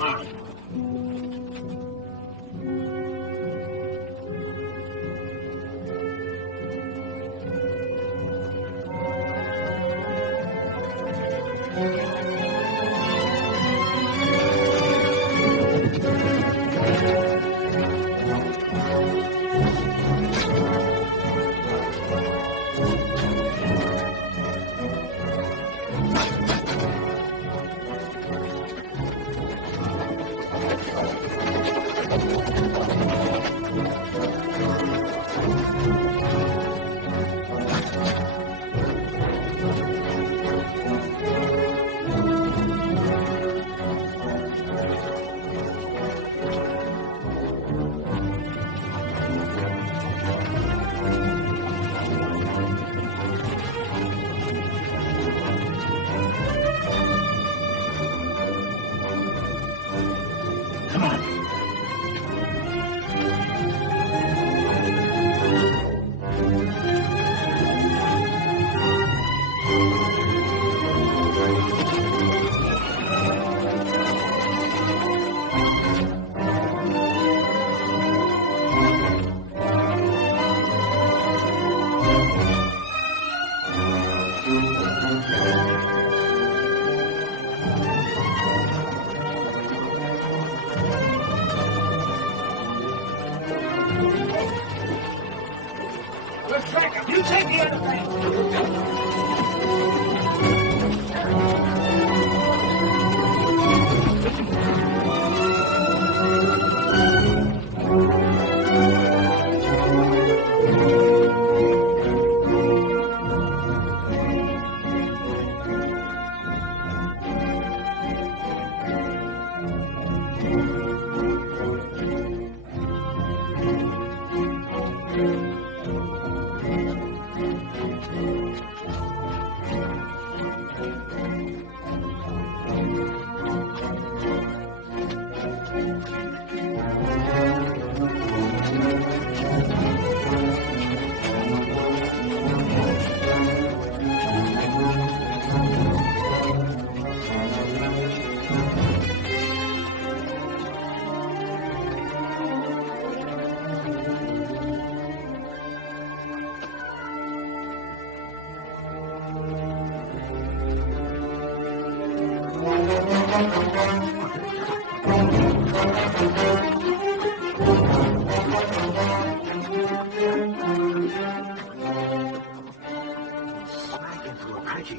Come on. You take the other thing.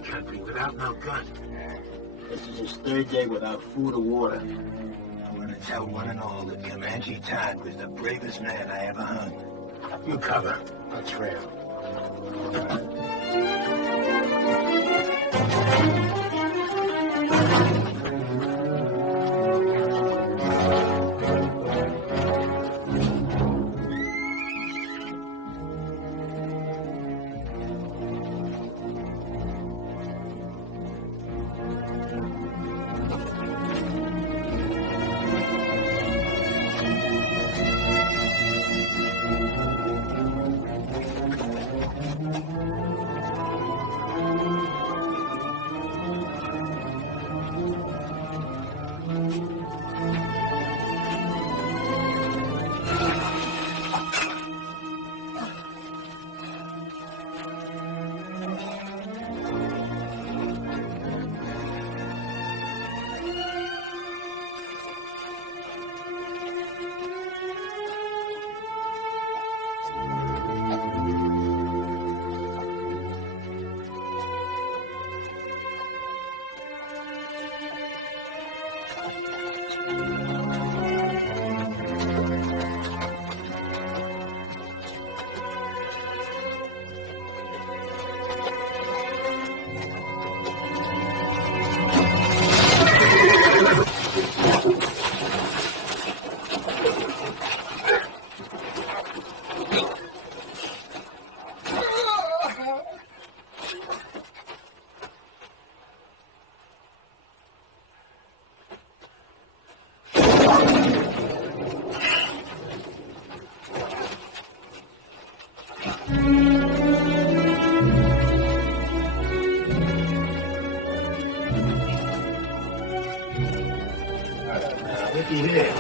Country without no gun. This is his third day without food or water. I'm gonna tell one and all that Comanche Todd was the bravest man I ever hung. You cover. I'll trail. Looky here.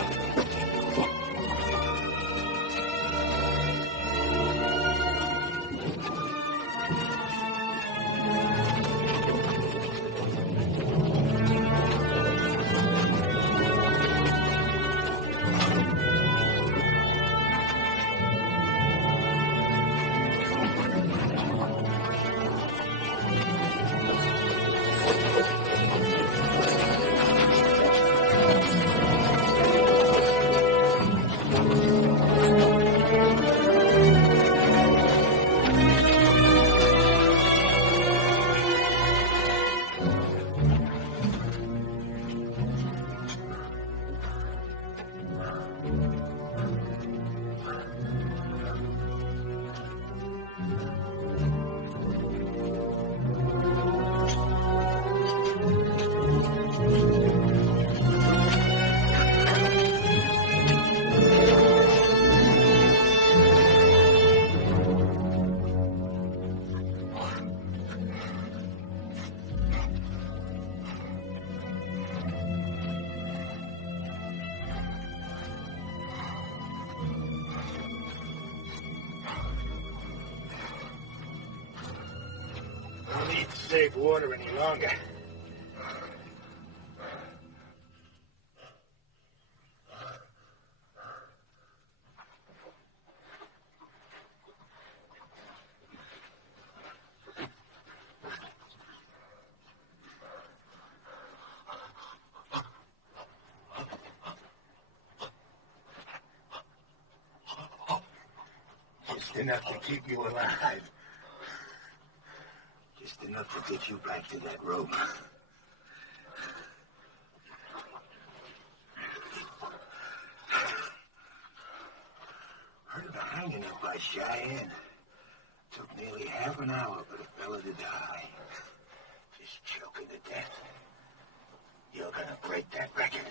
No need to save water any longer. Just enough to keep you alive. Just enough to get you back to that rope. Heard of a hanging up by Cheyenne. Took nearly half an hour for the fella to die. Just choking to death. You're gonna break that record.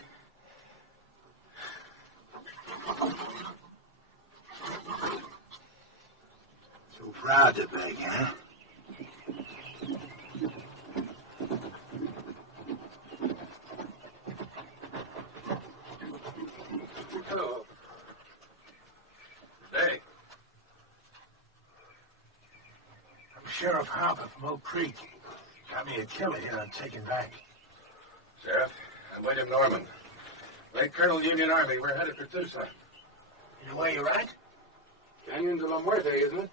Too proud to beg, huh? Hello. Hey. I'm Sheriff Harper from Oak Creek. Got me a killer here I'm taking back. Sheriff, I'm William Norman. Late Colonel Union Army. We're headed for Tucson. You know where you're at? Canyon de la Muerte, isn't it?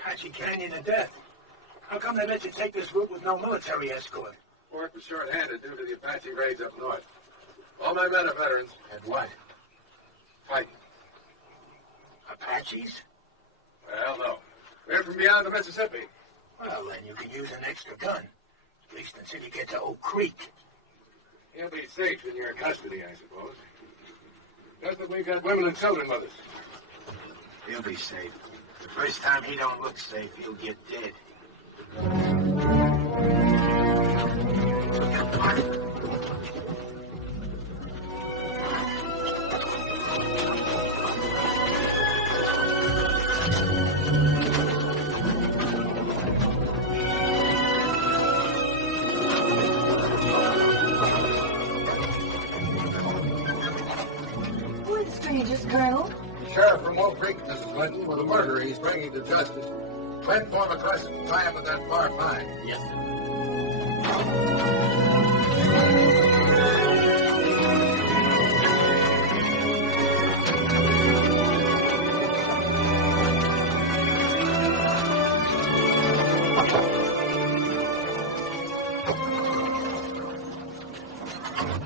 Apache Canyon of Death. How come they let you take this route with no military escort? Fort was short-handed due to the Apache raids up north. All my men are veterans. And what? Fighting. Apaches? Well, no. We're from beyond the Mississippi. Well, then you can use an extra gun. At least until you get to Oak Creek. You'll be safe in your custody, I suppose. Just that we've got women and children with us. He'll be safe. The first time he don't look safe, he'll get dead. What strangers, Colonel? Sheriff from Oak Creek, Mrs. Clinton, with a murderer he's bringing to justice. Clint, form a crest and tie him with that far pine. Yes, sir.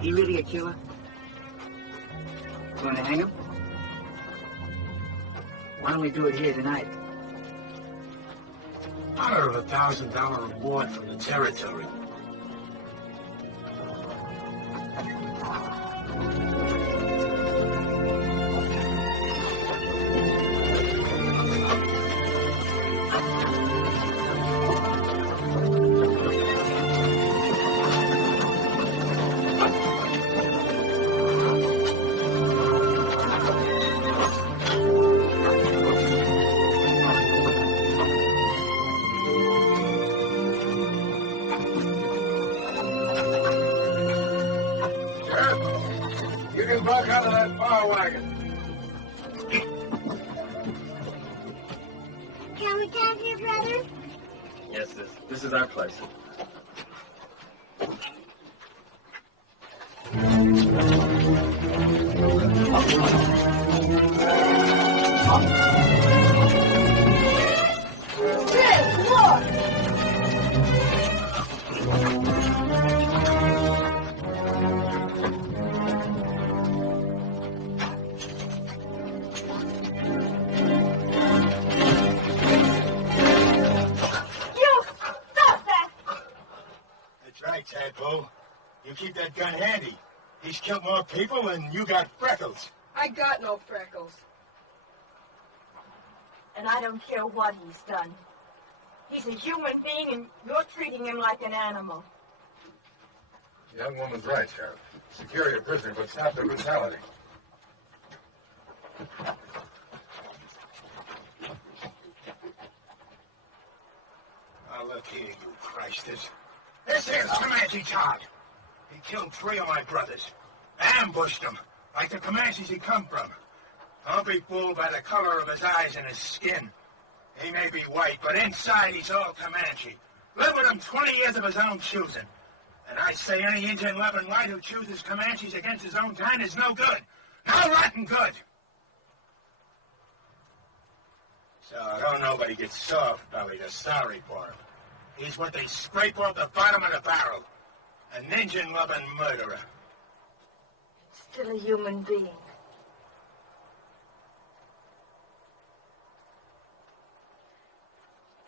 He really a killer? Going to hang him? Why don't we do it here tonight? Honor of $1,000 reward from the territory. Sheriff, you can buck out of that bar wagon. Can we camp here, brother? Yes, this is our place. Hey, look! You stop that! That's right, Tadpole. You keep that gun handy. He's killed more people than you got freckles. I got no freckles. And I don't care what he's done. He's a human being, and you're treating him like an animal. The young woman's right, Sheriff. Secure your prisoner, but stop the brutality. Now look here, you Christers. This here's Comanche Todd. He killed 3 of my brothers. Ambushed them, like the Comanches he come from. Don't be fooled by the color of his eyes and his skin. He may be white, but inside he's all Comanche. Lived with him 20 years of his own choosing. And I say any Indian loving white who chooses Comanches against his own kind is no good. No rotten good. So don't nobody get soft-bellied or sorry for him. He's what they scrape off the bottom of the barrel. An Indian-loving murderer. Still a human being.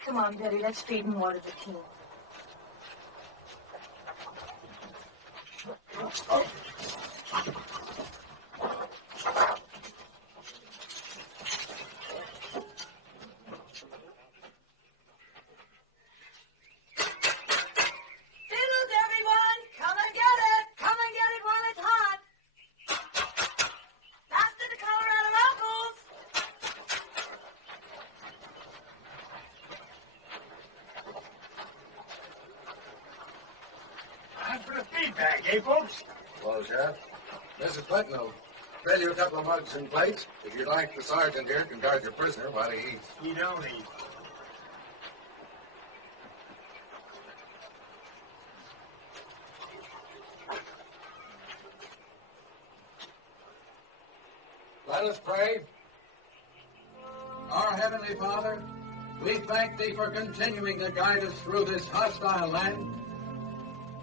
Come on, Betty, let's feed and water the team. Fiddles, everyone! Come and get it! Come and get it while it's hot! Faster to Colorado apples! Time for the feedback, eh, folks? Hello, Sheriff. Mrs. Clinton will fill you a couple of mugs and plates. If you'd like, the sergeant here can guard your prisoner while he eats. We don't eat. Let us pray. Our Heavenly Father, we thank Thee for continuing to guide us through this hostile land.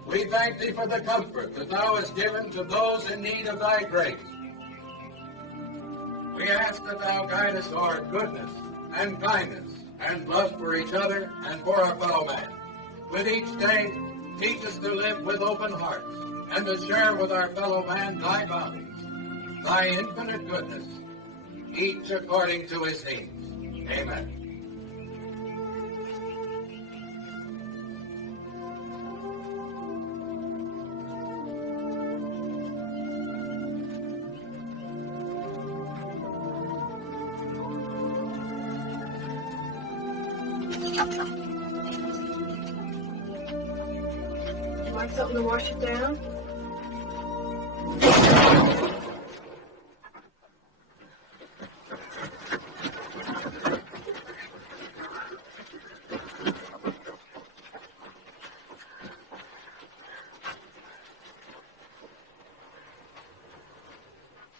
We thank Thee for the comfort that Thou hast given to those in need of Thy grace. We ask that Thou guide us toward goodness and kindness and love for each other and for our fellow man. With each day, teach us to live with open hearts and to share with our fellow man Thy bounties, Thy infinite goodness, each according to his needs. Amen. You want something to wash it down?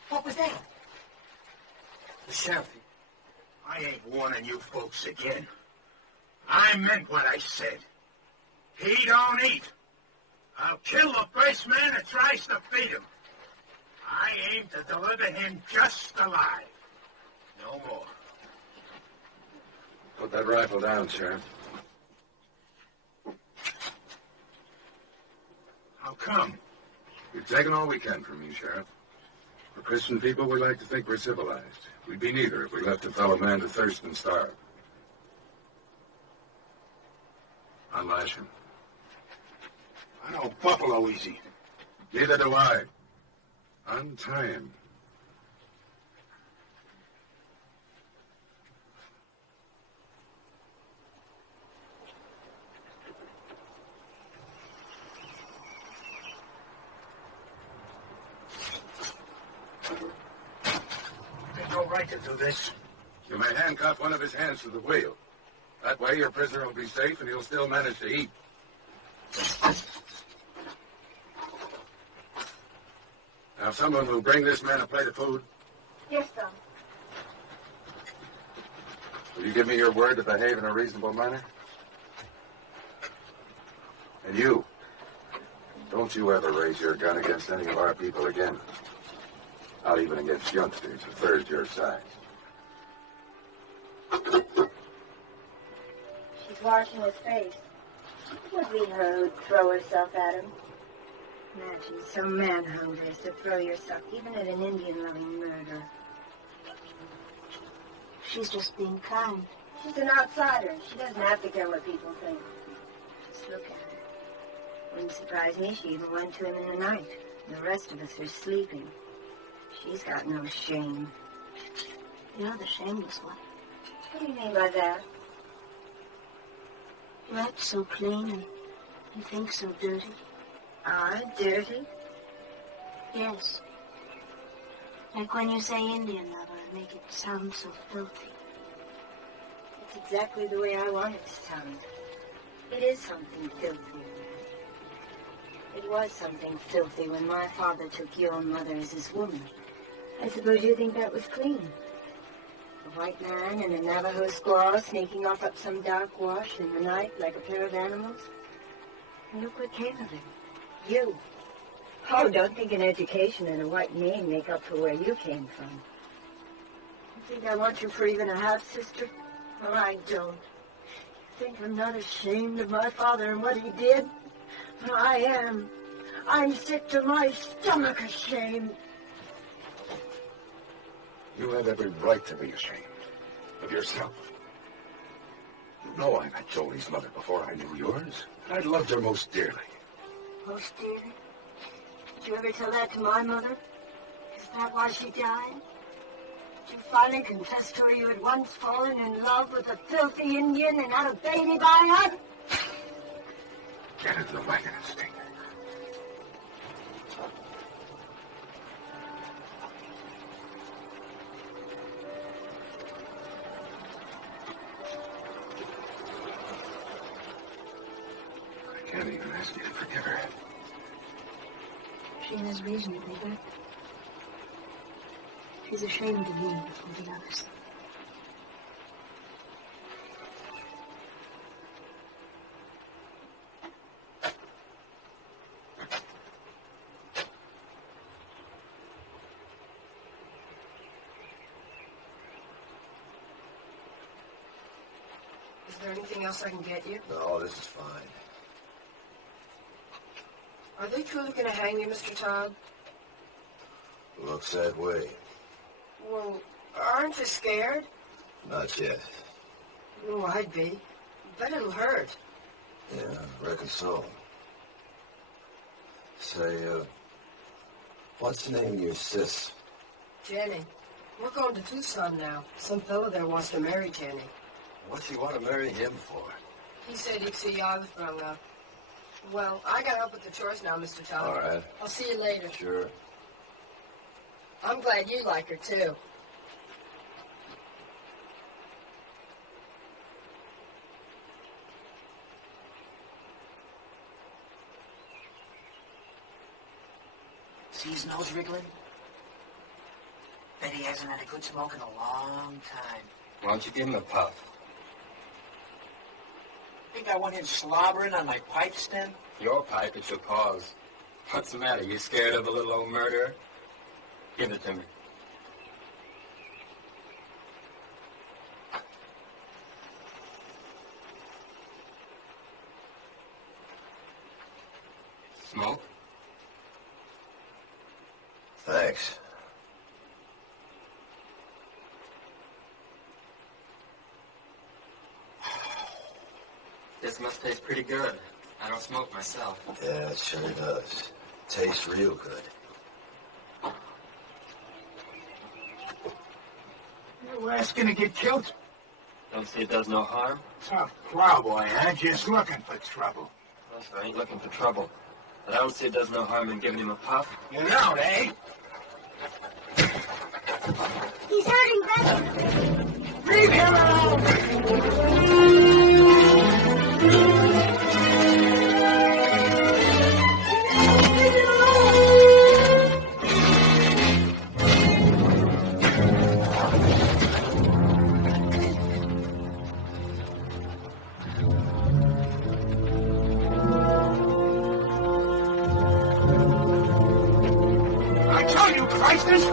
What was that? The sheriff. I ain't warning you folks again. I meant what I said. He don't eat. I'll kill the first man that tries to feed him. I aim to deliver him just alive. No more. Put that rifle down, Sheriff. How come? We've taken all we can from you, Sheriff. For Christian people, we like to think we're civilized. We'd be neither if we left a fellow man to thirst and starve. Unlash him. I don't buffalo easy. Neither do I. Untie him. right to do this. You may handcuff one of his hands to the wheel. That way your prisoner will be safe and he'll still manage to eat. Now, someone will bring this man a plate of food. Yes, sir. Will you give me your word to behave in a reasonable manner? And you, don't you ever raise your gun against any of our people again. Not even against youngsters a third your size. She's washing his face. It would be her who'd throw herself at him. Imagine so man-hungry as to throw yourself even at an Indian-loving murderer. She's just being kind. She's an outsider. She doesn't have to care what people think. Just look at her. Wouldn't surprise me she even went to him in the night. The rest of us are sleeping. She's got no shame. You're the shameless one. What do you mean by that? You act so clean and you think so dirty. Ah, dirty? Yes. Like when you say Indian lover, make it sound so filthy. It's exactly the way I want it to sound. It is something filthy. It was something filthy when my father took your mother as his woman. I suppose you think that was clean. A white man and a Navajo squaw sneaking off up some dark wash in the night like a pair of animals. And look what came of it. You. Oh, don't think an education and a white name make up for where you came from. You think I want you for even a half-sister? Well, I don't. You think I'm not ashamed of my father and what he did? Well, I am. I'm sick to my stomach ashamed. You have every right to be ashamed of yourself. You know I met Jolie's mother before I knew yours. I loved her most dearly. Most dearly? Did you ever tell that to my mother? Is that why she died? Did you finally confess to her you had once fallen in love with a filthy Indian and had a baby by her? Get into the wagon and stay there. I can't even ask you to forgive her. She has reason to be hurt. She's ashamed of me before the others. Is there anything else I can get you? No, this is fine. Are they truly going to hang you, Mr. Todd? Looks that way. Well, aren't you scared? Not yet. Oh, I'd be. Bet it'll hurt. Yeah, I reckon so. Say, what's the name of your sis? Jenny. We're going to Tucson now. Some fellow there wants to marry Jenny. What's he want to marry him for? He said he'd see you sprung up. Well, I got help with the chores now, Mr. Todd. All right. I'll see you later. Sure. I'm glad you like her, too. See his nose wriggling? Bet he hasn't had a good smoke in a long time. Why don't you give him a puff? Think I want him slobbering on my pipe stem? Your pipe, it's your paws. What's the matter? You scared of the little old murderer? Give it to me. Smoke? Thanks. This must taste pretty good. I don't smoke myself. Yeah, it sure does. Tastes real good. You asking to get killed? Don't see it does no harm? Tough plowboy, huh? Just looking for trouble. Well, I ain't looking for trouble. But I don't see it does no harm in giving him a puff. You know, eh? He's hurting Becky. Leave him alone! I tell you, Christus!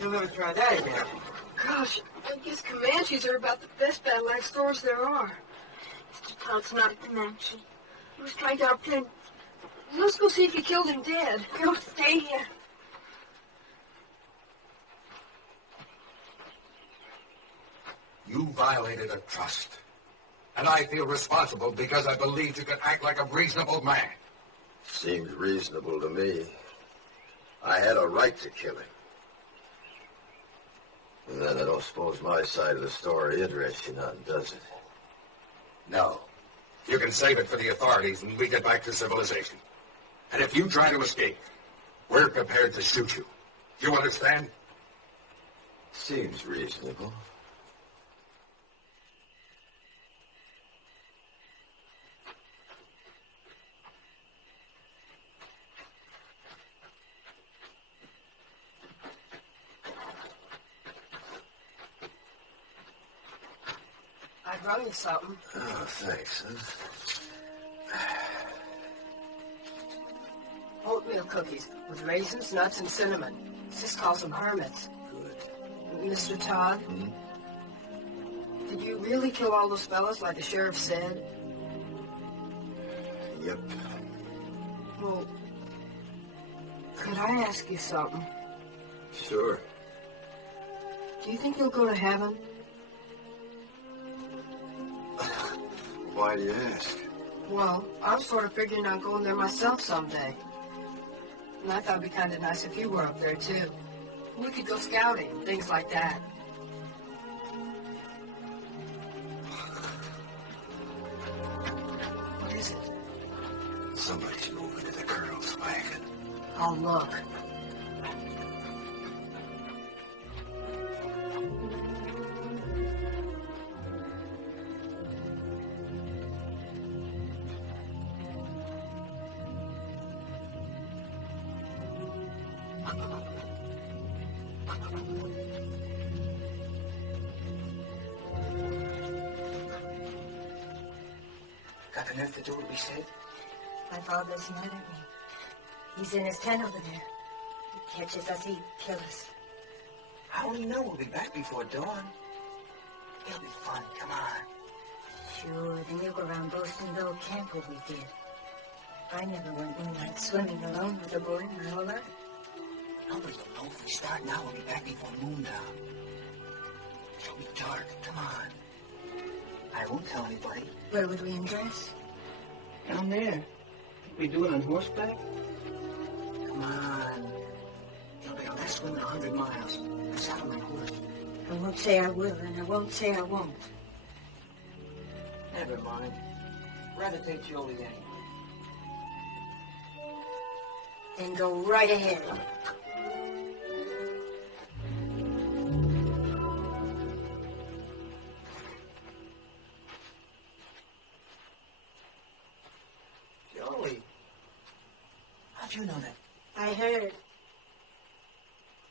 You'll never try that again. Gosh, I guess Comanches are about the best battle axe throwers there are. Mr. Todd's not a Comanche. He was trying to outplay. Let's go see if he killed him dead. We'll stay here. You violated a trust. And I feel responsible because I believed you could act like a reasonable man. Seems reasonable to me. I had a right to kill him. And then I don't suppose my side of the story interests you none, does it? No. You can save it for the authorities when we get back to civilization. And if you try to escape, we're prepared to shoot you. You understand? Seems reasonable. I brought you something. Oh, thanks, huh? Oatmeal cookies with raisins, nuts, and cinnamon. Sis calls them hermits. Good. Mr. Todd? Did you really kill all those fellas like the sheriff said? Yep. Well, could I ask you something? Sure. Do you think you'll go to heaven? Why do you ask? Well, I'm sort of figuring on going there myself someday. And I thought it'd be kind of nice if you were up there, too. We could go scouting, things like that. What is it? Somebody's moving to the colonel's wagon. I'll look. Got the nerve to do what we said? My father's mad at me. He's in his tent over there. He catches us, he'd kill us. How do you know we'll be back before dawn? It'll be fun. Come on. Sure, then you'll go around Boastonville Camp what we did. I never went moonlight swimming alone with a boy my whole life. Nobody will know if we start now. We'll be back before moon down. It'll be dark. Come on. I won't tell anybody. Where would we undress? Down there. We do it on horseback? Come on. It'll be our last swim in 100 miles. I saddle my horse. I won't say I will, and I won't say I won't. Never mind. Rather take Jolie anyway. Then go right ahead. Jolie. How'd you know that? I heard.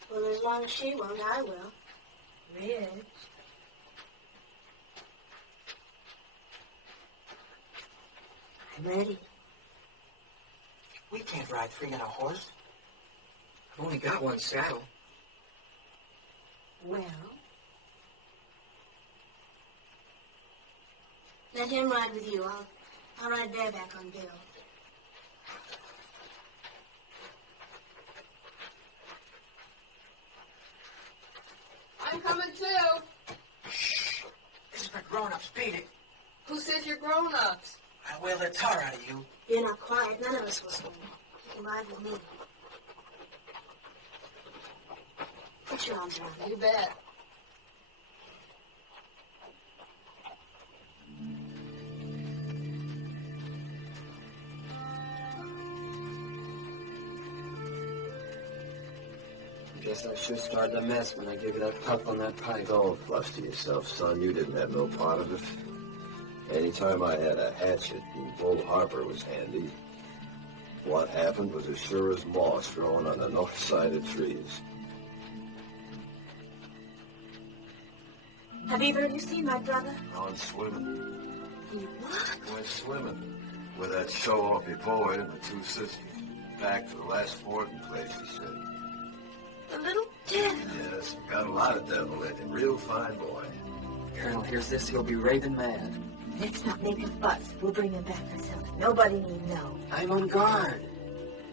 Well, as long as she won't, I will. Rich. I'm ready. We can't ride three on a horse. I've only got one saddle. Well, let him ride with you. I'll ride bareback on Bill. I'm coming too. Shh. This is for grown-ups. Beat it. Who says you're grown-ups? I'll whale the tar out of you. You're not quiet. None of us will swim. You can ride with me. Put your arms around me. You bet. Guess I sure started a mess when I gave you that pup on that pipe. Don't fluster yourself, son. You didn't have no part of it. Anytime I had a hatchet, Bull Harper was handy. What happened was as sure as moss growing on the north side of trees. Have either of you seen my brother? Gone swimming. You what? Went swimming with that show-offy boy and the two sisters. Back to the last fording place, he said. The little devil. Yes, got a lot of devil in him. Real fine boy. Colonel hears this, he'll be raving mad. Let's not make a fuss. We'll bring him back ourselves. Nobody need know. I'm on guard.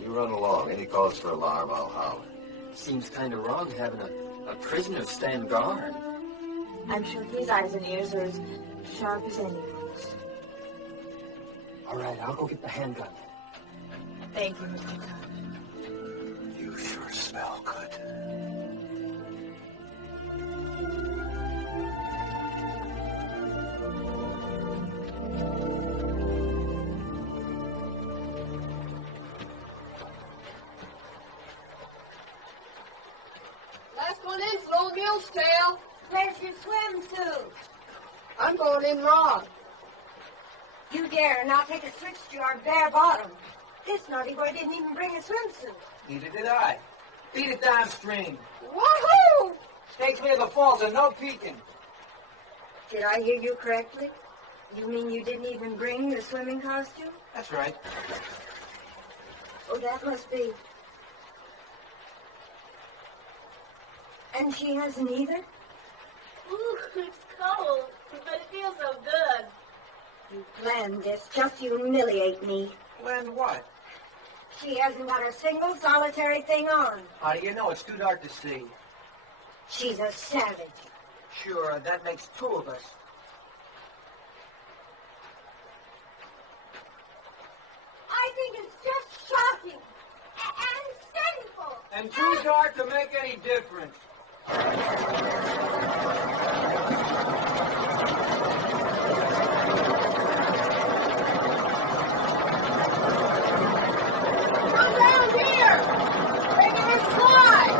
You run along. Any cause for alarm, I'll holler. Seems kind of wrong having a prisoner stand guard. I'm sure his eyes and ears are as sharp as anyone's. All right, I'll go get the handgun. Thank you, Mr. Todd. You sure smell good. Last one in, Flo Mill's tail. Where's your swimsuit? I'm going in raw. You dare not take a switch to our bare bottom. This naughty boy didn't even bring a swimsuit. Neither did I. Beat it downstream. Woohoo! Stay clear of the falls and no peeking. Did I hear you correctly? You mean you didn't even bring the swimming costume? That's right. Oh, that must be. And she hasn't either? Ooh, it's cold, but it feels so good. You planned this just to humiliate me. Planned what? She hasn't got a single solitary thing on. How do you know? It's too dark to see. She's a savage. Sure, that makes two of us. I think it's just shocking and sinful. And too dark to make any difference. Come down here. Make it slide.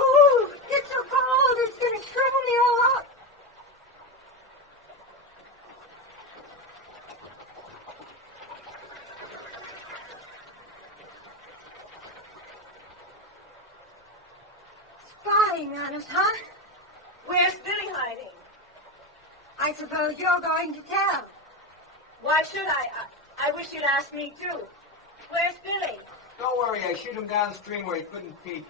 Ooh, it's so cold. It's going to shrivel me all up. Spying on us, huh? Where's Billy hiding? I suppose you're going to tell. Why should I? I wish you'd ask me too. Where's Billy? Don't worry, I shoot him downstream where he couldn't peek.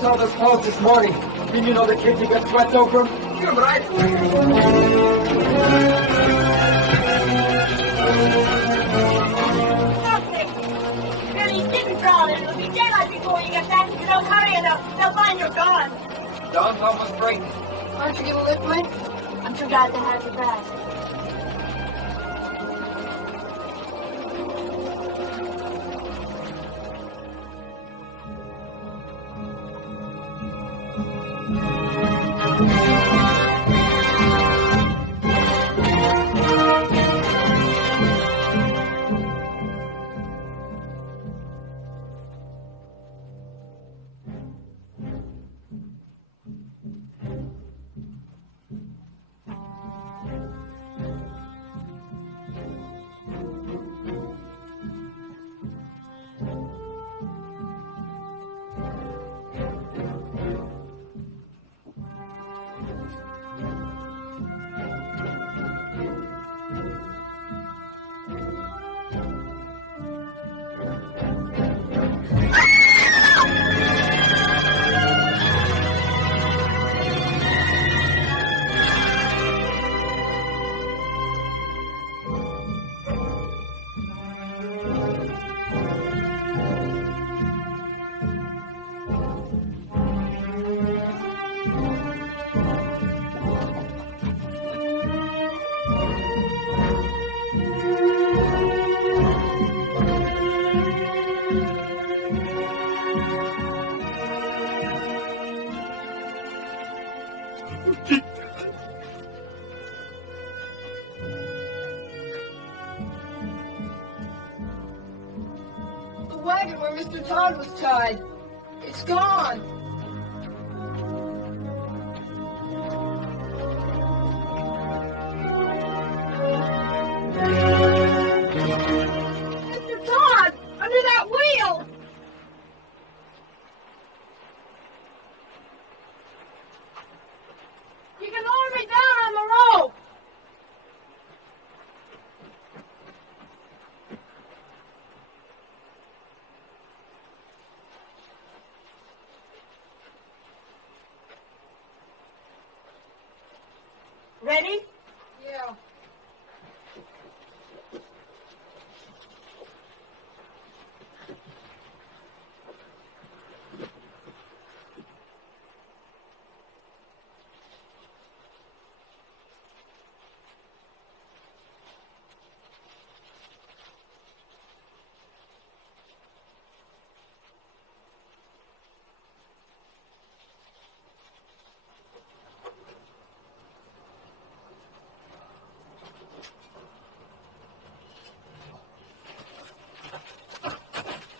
Saw those calls this morning. Didn't you know the kids you got swept over them? Yeah, but I... Billy didn't drown, and it'll be daylight before you get back. If you don't hurry enough, they'll find you're gone. John's almost breaking. Aren't you gonna lift me? I'm too glad to have you back. The wagon where Mr. Todd was tied. It's gone. Mr. Todd! Under that wheel! You can lower me down on the rope! Ready? Yeah.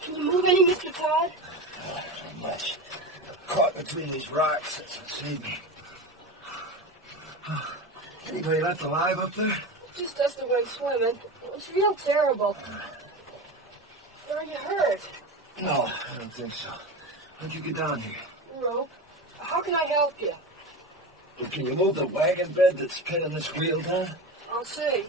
Can you move any, Mr. Todd? Not much. Caught between these rocks. That's what saved me. Anybody left alive up there? Just us that went swimming. It was real terrible. Are you hurt? No, I don't think so. How'd you get down here? No. How can I help you? Well, can you move the wagon bed that's pinning this wheel down? I'll see.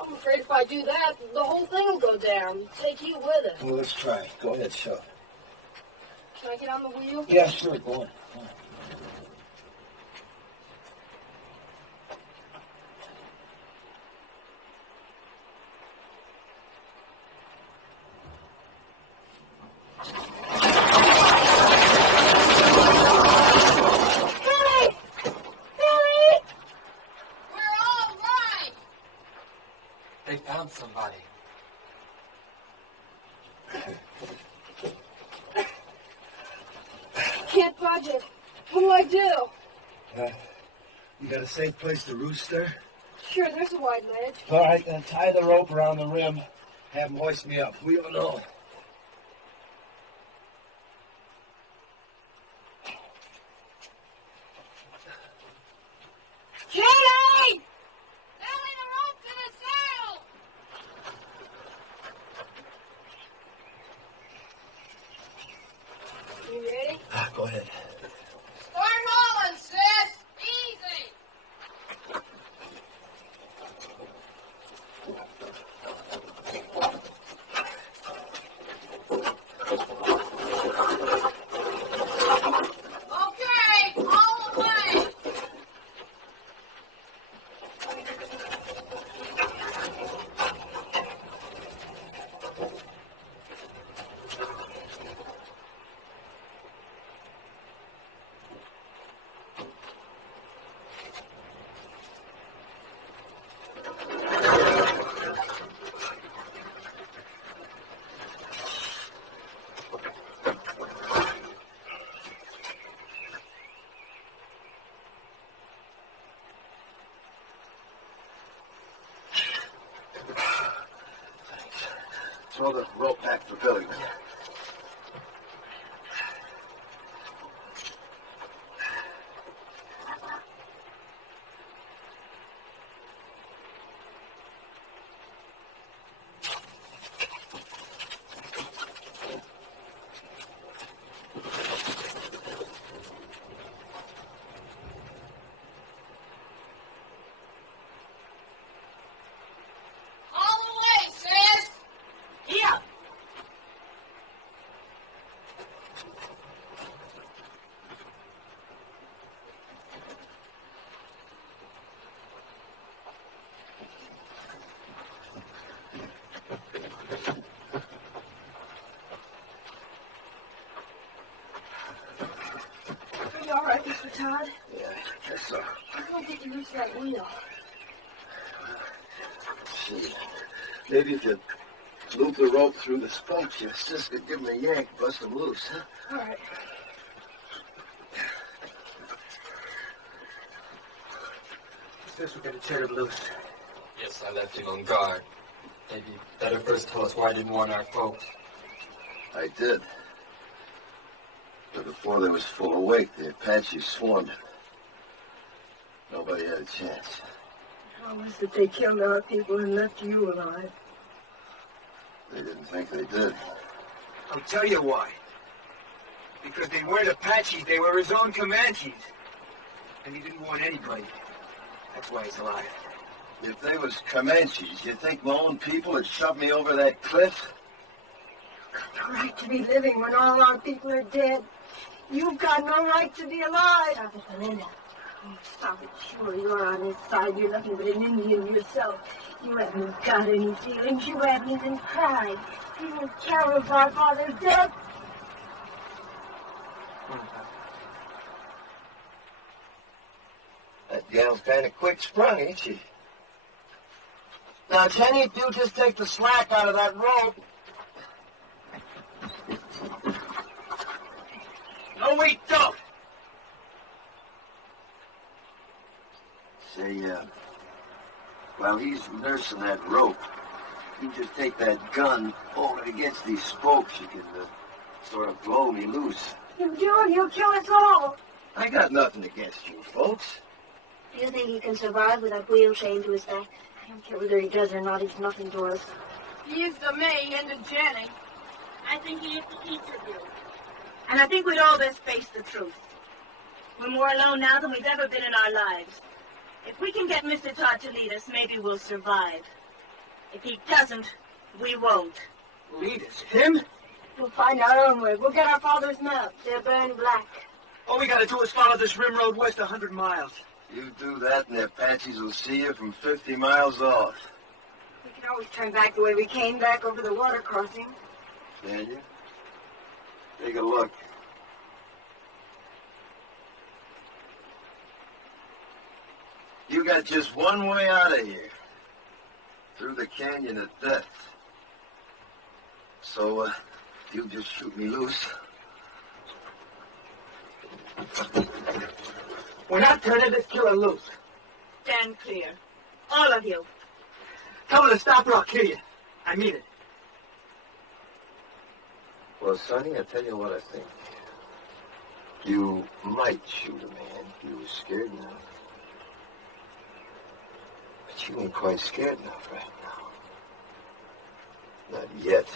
I'm afraid if I do that, the whole thing will go down. Take you with it. Well, let's try. Go ahead, shove. Can I get on the wheel? Yeah, sure. Go on. Go on. They found somebody. Can't budge it. What do I do? You got a safe place to roost there? Sure, there's a wide ledge. All right, then tie the rope around the rim. Have them hoist me up. We don't know. Jenny! Nailing the rope to the sail! You ready? Go ahead. Start hauling, sis! Easy! Okay, all the way! throw the rope back for Billy. Mr. Todd? Yeah, I guess so. How can I get you loose that wheel? Gee, maybe if you loop the rope through the spokes, your sis could give him a yank, bust him loose, huh? All right. Sis, we're gonna tear him loose. Yes, I left him on guard. Maybe better first tell us why I didn't warn our folks. I did. But before they was full awake, the Apaches swarmed him. Nobody had a chance. How was it they killed our people and left you alive? They didn't think they did. I'll tell you why. Because they weren't Apaches, they were his own Comanches. And he didn't want anybody. That's why he's alive. If they was Comanches, you think my own people had shoved me over that cliff? No right to be living when all our people are dead. You've got no right to be alive. Stop it, Belinda. Oh, stop it. Sure, you're on his side. You're nothing but an Indian yourself. You haven't got any feelings. You haven't even cried. You don't care of our father's death. That gal's kind of quick-sprung, ain't she? Now, Jenny, if you just take the slack out of that rope. No, wait, don't! Say, while he's nursing that rope, you just take that gun, hold it against these spokes. You can sort of blow me loose. You do, and you'll kill us all. I got nothing against you, folks. Do you think he can survive with that wheel chained to his back? I don't care whether he does or not. He's nothing to us. He is to me and to Jenny. I think he is to each of you. And I think we'd all best face the truth. We're more alone now than we've ever been in our lives. If we can get Mr. Todd to lead us, maybe we'll survive. If he doesn't, we won't. Lead us? Him? We'll find our own way. We'll get our father's map. They're burned black. All we gotta do is follow this rim road west 100 miles. You do that, and the Apaches will see you from 50 miles off. We can always turn back the way we came, back over the water crossing. Can you? Take a look. You got just one way out of here. Through the canyon of death. So, you just shoot me loose. We're not turning this killer loose. Stand clear. All of you. Tell her to stop or I'll kill you. I mean it. Well, Sonny, I tell you what I think. You might shoot a man if you were scared enough. But you ain't quite scared enough right now. Not yet.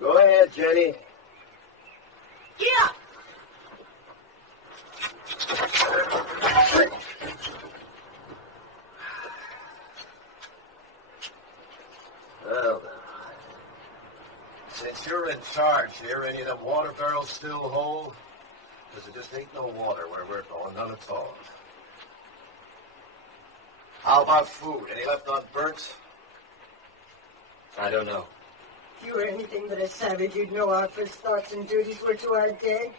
Go ahead, Jenny. Yeah. Well, now, since you're in charge here, any of them water barrels still whole? Because there just ain't no water where we're going, none at all. How about food? Any left unburnt? I don't know. If you were anything but a savage, you'd know our first thoughts and duties were to our dead.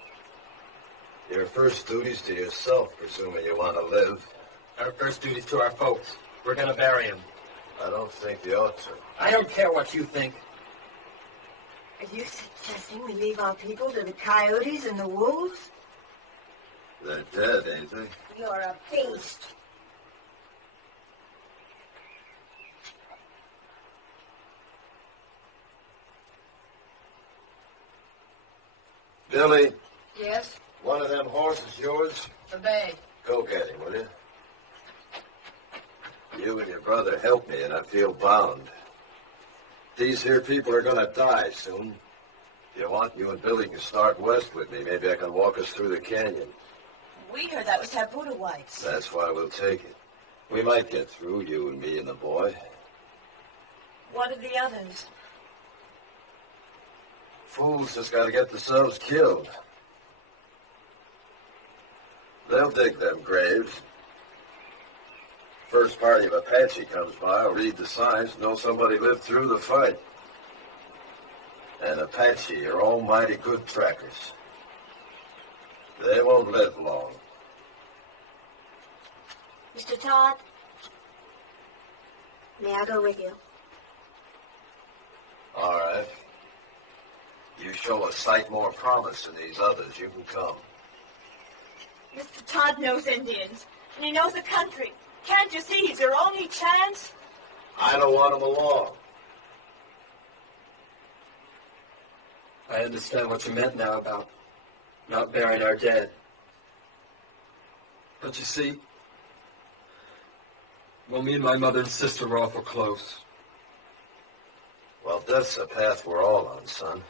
Your first duty's to yourself, presuming you want to live. Our first duty's to our folks. We're gonna bury him. I don't think you ought to. I don't care what you think. Are you suggesting we leave our people to the coyotes and the wolves? They're dead, ain't they? You're a beast. Billy, Yes? one of them horses yours? Obey. Go get him, will you? You and your brother helped me, and I feel bound. These here people are gonna die soon. If you want, you and Billy can start west with me. Maybe I can walk us through the canyon. We heard that was Taputa Whites. That's why we'll take it. We might get through, you and me and the boy. What of the others? Fools just gotta get themselves killed. They'll dig them graves. First party of Apache comes by, will read the signs, know somebody lived through the fight. And Apache are almighty good trackers. They won't live long. Mr. Todd, may I go with you? All right. You show a sight more promise than these others, you can come. Mr. Todd knows Indians, and he knows the country. Can't you see he's your only chance? I don't want him along. I understand what you meant now about not burying our dead. But you see, well, me and my mother and sister were awful close. Well, death's a path we're all on, son.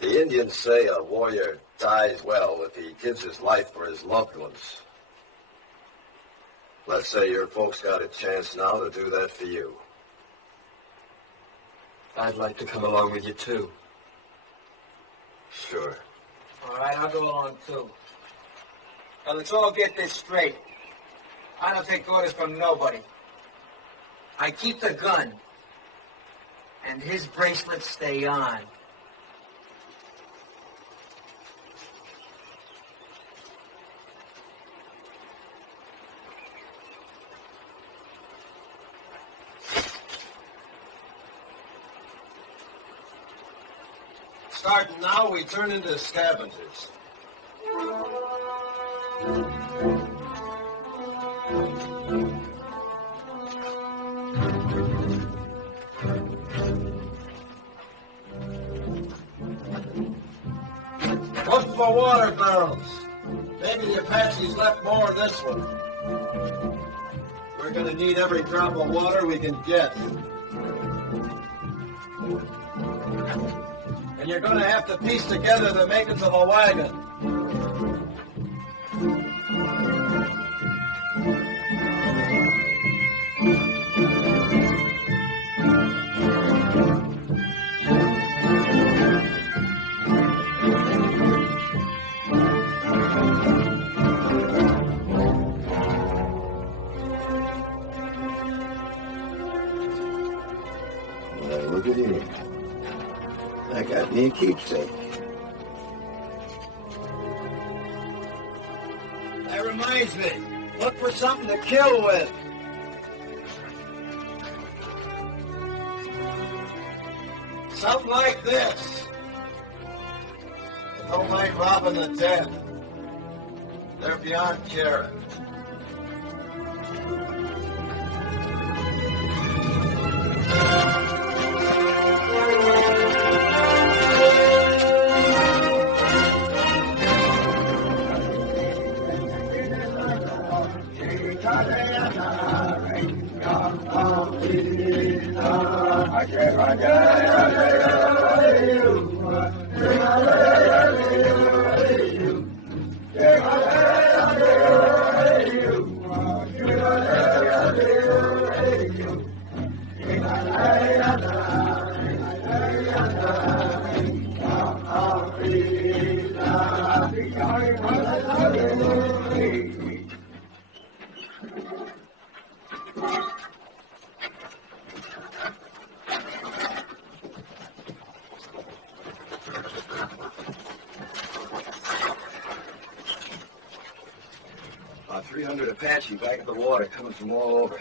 The Indians say a warrior dies well if he gives his life for his loved ones. Let's say your folks got a chance now to do that for you. I'd like to come along with you, too. Sure. All right, I'll go along, too. Now, let's all get this straight. I don't take orders from nobody. I keep the gun, and his bracelets stay on. Starting now, we turn into scavengers. Look for water barrels. Maybe the Apaches left more in this one. We're gonna need every drop of water we can get. And you're gonna have to piece together the makings of a wagon. Look at here. I got me a keepsake. That reminds me. Look for something to kill with. Something like this. Don't like robbing the dead. They're beyond caring. About 300 Apache back at the water coming from all over.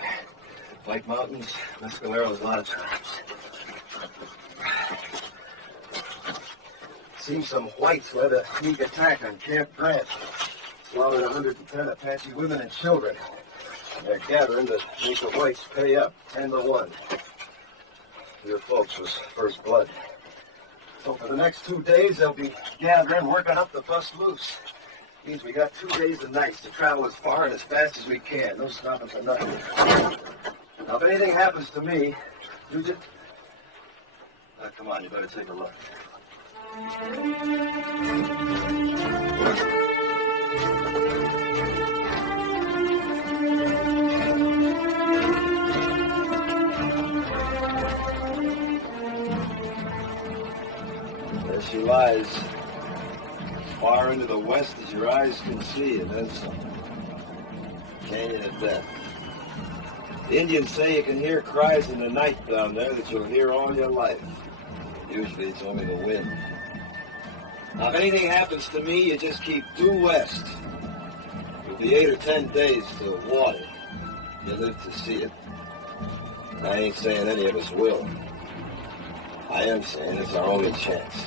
White Mountains, Mescaleros, a lot of tribes. Seen some whites led a sneak attack on Camp Grant. Slaughtered 110 Apache women and children. They're gathering to make the whites pay up 10-1. Your folks was first blood. So for the next 2 days, they'll be gathering, working up the bust loose. Means we got 2 days and nights to travel as far and as fast as we can. No stopping for nothing. Now, if anything happens to me, you just... Now, come on, you better take a look. There she lies, as far into the west as your eyes can see, and then some. Canyon of Death. The Indians say you can hear cries in the night down there that you'll hear all your life. Usually it's only the wind. Now, if anything happens to me, you just keep due west. It'll be 8 or 10 days to water. You live to see it. I ain't saying any of us will. I am saying it's our only chance.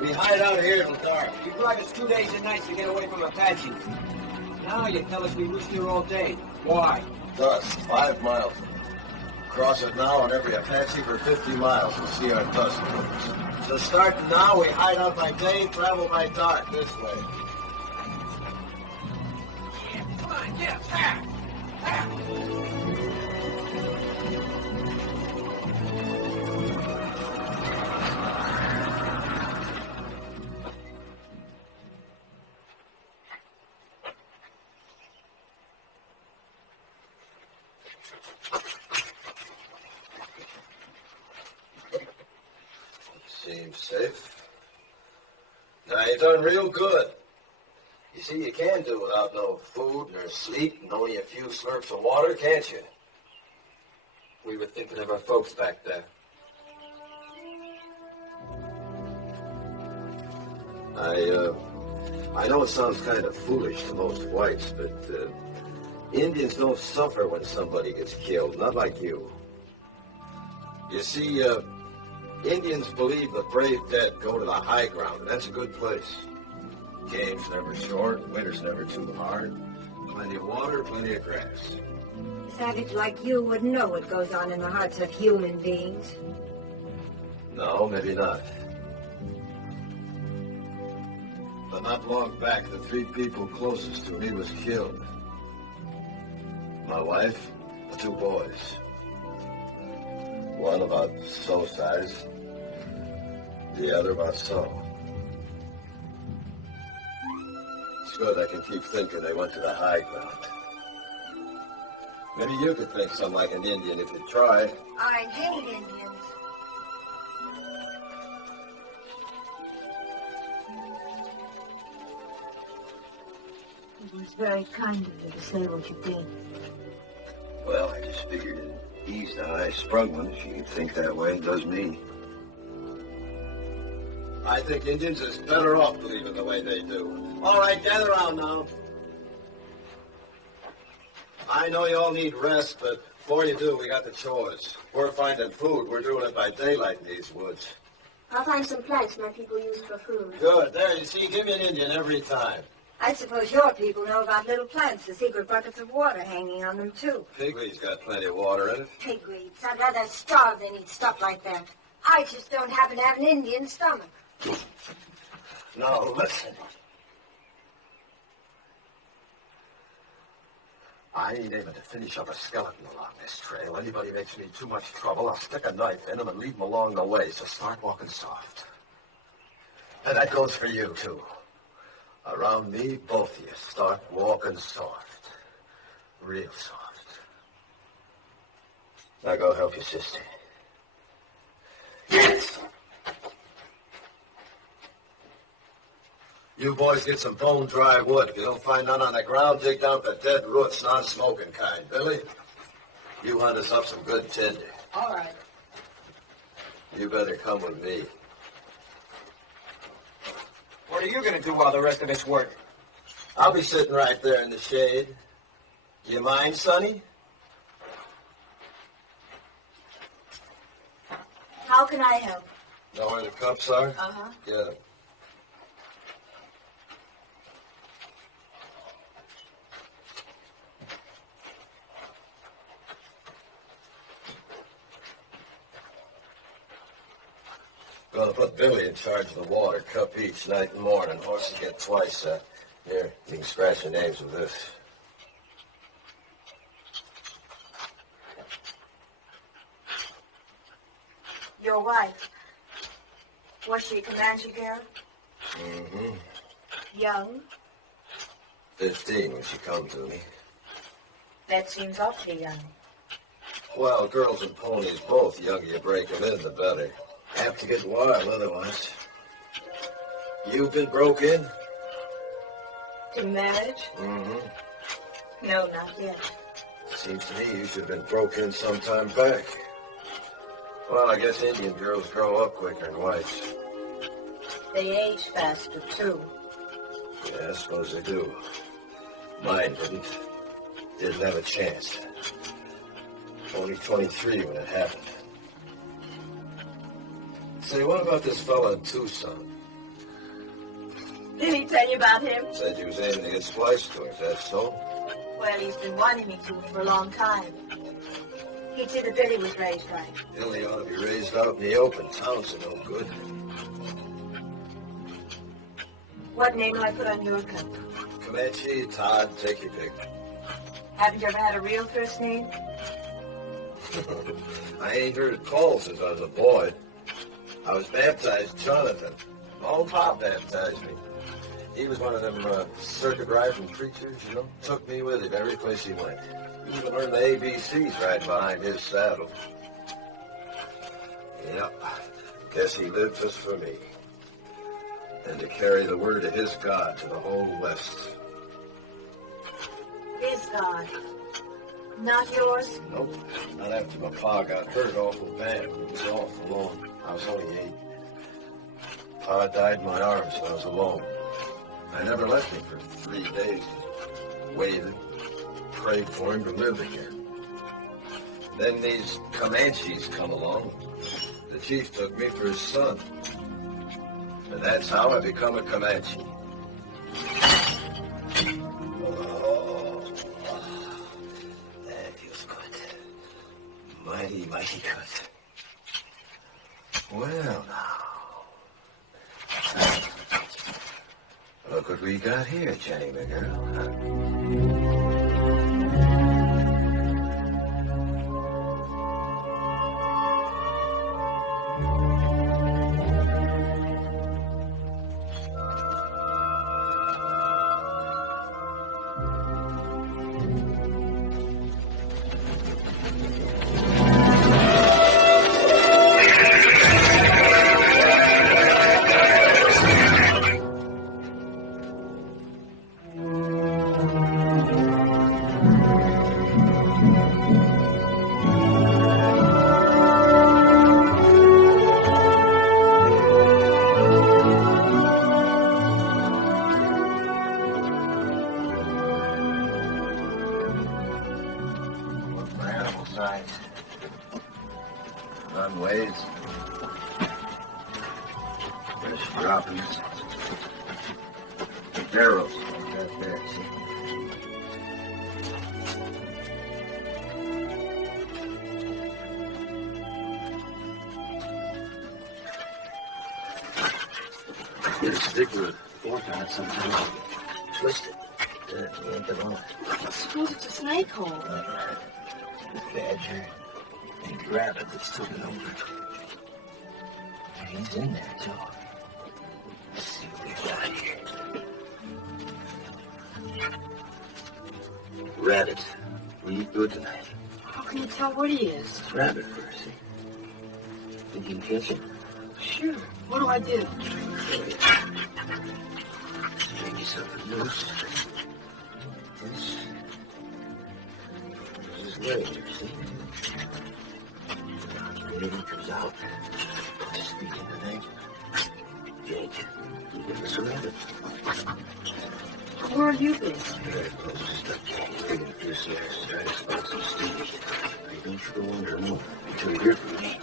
We hide out here till dark. You brought us 2 days and nights to get away from Apaches. Now you tell us we roost here all day. Why? Dust, 5 miles. Cross it now on every Apache for 50 miles and see our dust moves. So starting now, we hide out by day, travel by dark this way. Come on, get back! Seems safe. Now, you done real good. You see, you can do without no food nor sleep and only a few slurps of water, can't you? We were thinking of our folks back there. I know it sounds kind of foolish to most whites, but Indians don't suffer when somebody gets killed, not like you. You see, Indians believe the brave dead go to the high ground, and that's a good place. Game's never short, winter's never too hard. Plenty of water, plenty of grass. A savage like you wouldn't know what goes on in the hearts of human beings. No, maybe not. But not long back, the 3 people closest to me was killed. My wife, the 2 boys. One about so size, the other about so. It's good I can keep thinking they went to the high ground. Maybe you could think something like an Indian if you try. I hate Indians. It was very kind of you to say what you did. Well, I just figured it eased a high-sprung one. She could think that way, and does me. I think Indians is better off believing the way they do. All right, gather around now. I know you all need rest, but before you do, we got the chores. We're finding food. We're doing it by daylight in these woods. I'll find some plants my people use for food. Good. There, you see, give me an Indian every time. I suppose your people know about little plants, the secret buckets of water hanging on them, too. Pigweed's got plenty of water in it. Pigweeds. I'd rather starve than eat stuff like that. I just don't happen to have an Indian stomach. Now, listen. I ain't aiming to finish up a skeleton along this trail. Anybody makes me too much trouble, I'll stick a knife in him and lead him along the way, so start walking soft. And that goes for you, too. Around me, both of you, start walking soft. Real soft. Now go help your sister. Yes! You boys get some bone dry wood. If you don't find none on the ground, dig down for dead roots, non-smoking kind. Billy, you hunt us up some good tinder. All right. You better come with me. What are you going to do while the rest of us work? I'll be sitting right there in the shade. Do you mind, Sonny? How can I help? Know where the cups are? Uh-huh. Get them. Gonna put Billy in charge of the water, cup each night and morning. Horses get twice. Here, you can scratch your names with this. Your wife. Was she a Comanche girl? Mm-hmm. Young? 15 when she come to me. That seems awfully young. Well, girls and ponies both. The younger you break them in, the better. Apt to get wild otherwise. You've been broke in? To marriage? Mm-hmm. No, not yet. Seems to me you should have been broke in some time back. Well, I guess Indian girls grow up quicker than whites. They age faster, too. Yeah, I suppose they do. Mine didn't. Didn't have a chance. Only 23 when it happened. Say, what about this fella in Tucson? Did he tell you about him? Said you was aiming to get spliced to him. Is that so? Well, he's been wanting me to for a long time. He'd see that Billy was raised right. Billy ought to be raised out in the open. Towns are no good. What name will I put on your cup? Comanche, Todd, take your pick. Haven't you ever had a real first name? I ain't heard it called since I was a boy. I was baptized Jonathan. My own pop baptized me. He was one of them circuit riding preachers, you know. Took me with him every place he went. Even learned the ABCs right behind his saddle. Yep. Guess he lived just for me. And to carry the word of his God to the whole West. His God. Not yours? Nope. Not after my pa got hurt awful bad. He was awful alone. I was only 8. Pa died in my arms when I was alone. I never left him for 3 days. Waited, prayed for him to live again. Then these Comanches come along. The chief took me for his son. And that's how I become a Comanche. Oh, that feels good. Mighty, mighty good. Well, now. Look what we got here, Jenny, my girl. Runways. Fresh droppings. Barrels like that there, see? Get a stick with a fork on it sometimes. Twist it. Yeah. You ain't gonna. Suppose it's a snake hole. The badger and rabbit that's took it over. He's in there, too. Let's see what we got here. Rabbit. We eat good tonight. How can you tell what he is? Rabbit, Percy. Think you can catch him? Sure. What do I do? Make yourself loose. This is his leg, you see? When he comes out, just speak in the name. Jake, you give us a rabbit. Where have you been? Very close to stuff, Jake. Digging a few snares, trying to spot some steamers. Hey, don't you go under a move until you hear from me.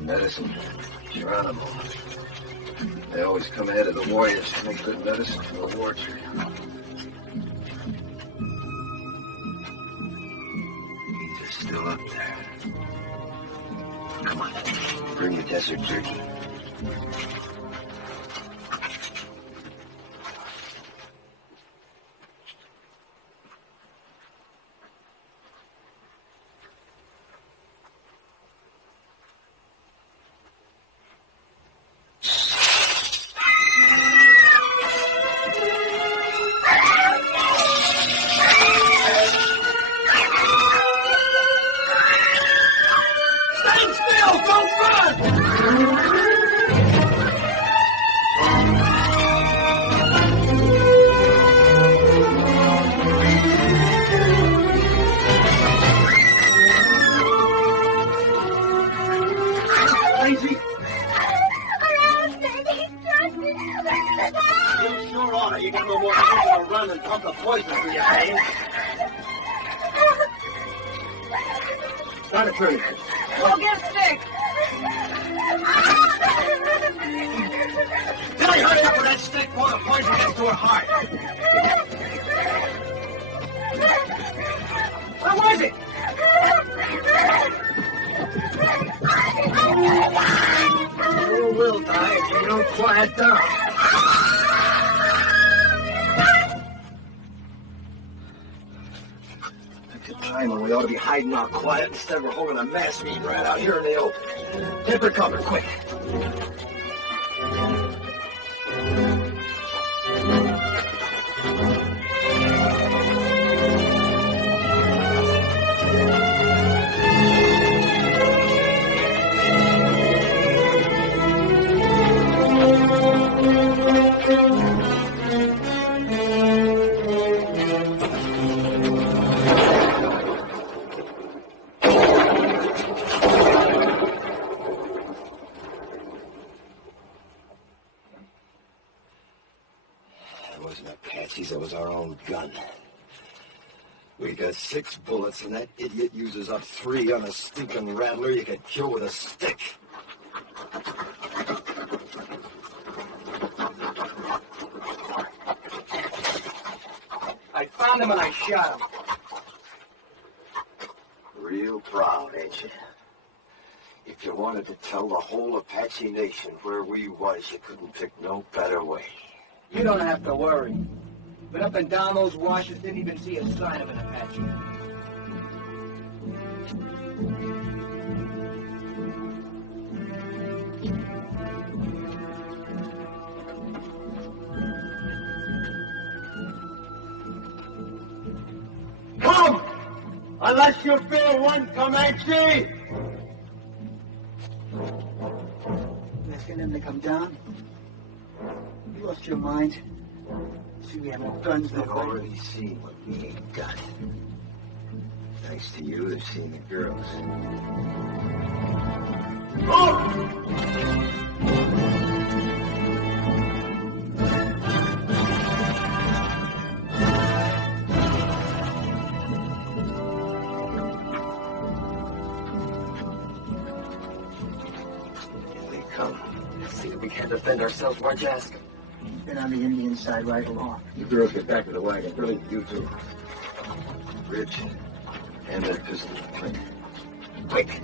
Medicine, Geronimo. They always come ahead of the warriors to make good medicine for the war tree. They're still up there. Come on, bring your desert turkey. Instead, we're holding a mass meeting right out here in the open. Get for cover, quick. It was our own gun. We got 6 bullets, and that idiot uses up 3 on a stinking rattler you could kill with a stick. I found him and I shot him. Real proud, ain't you? If you wanted to tell the whole Apache nation where we was, you couldn't pick no better way. You don't have to worry. But up and down those washes, didn't even see a sign of an Apache. Come! Unless you fear one Comanche! You asking them to come down? You lost your mind? See, we have no guns, no They've already seen what we ain't got. Thanks to you, they've seen the girls. Here they come. See that we can't defend ourselves, why'd you ask? Been on the Indian side right along. You girls get back to the wagon. Billy, you too. Rich, hand that pistol. Quick. Quick.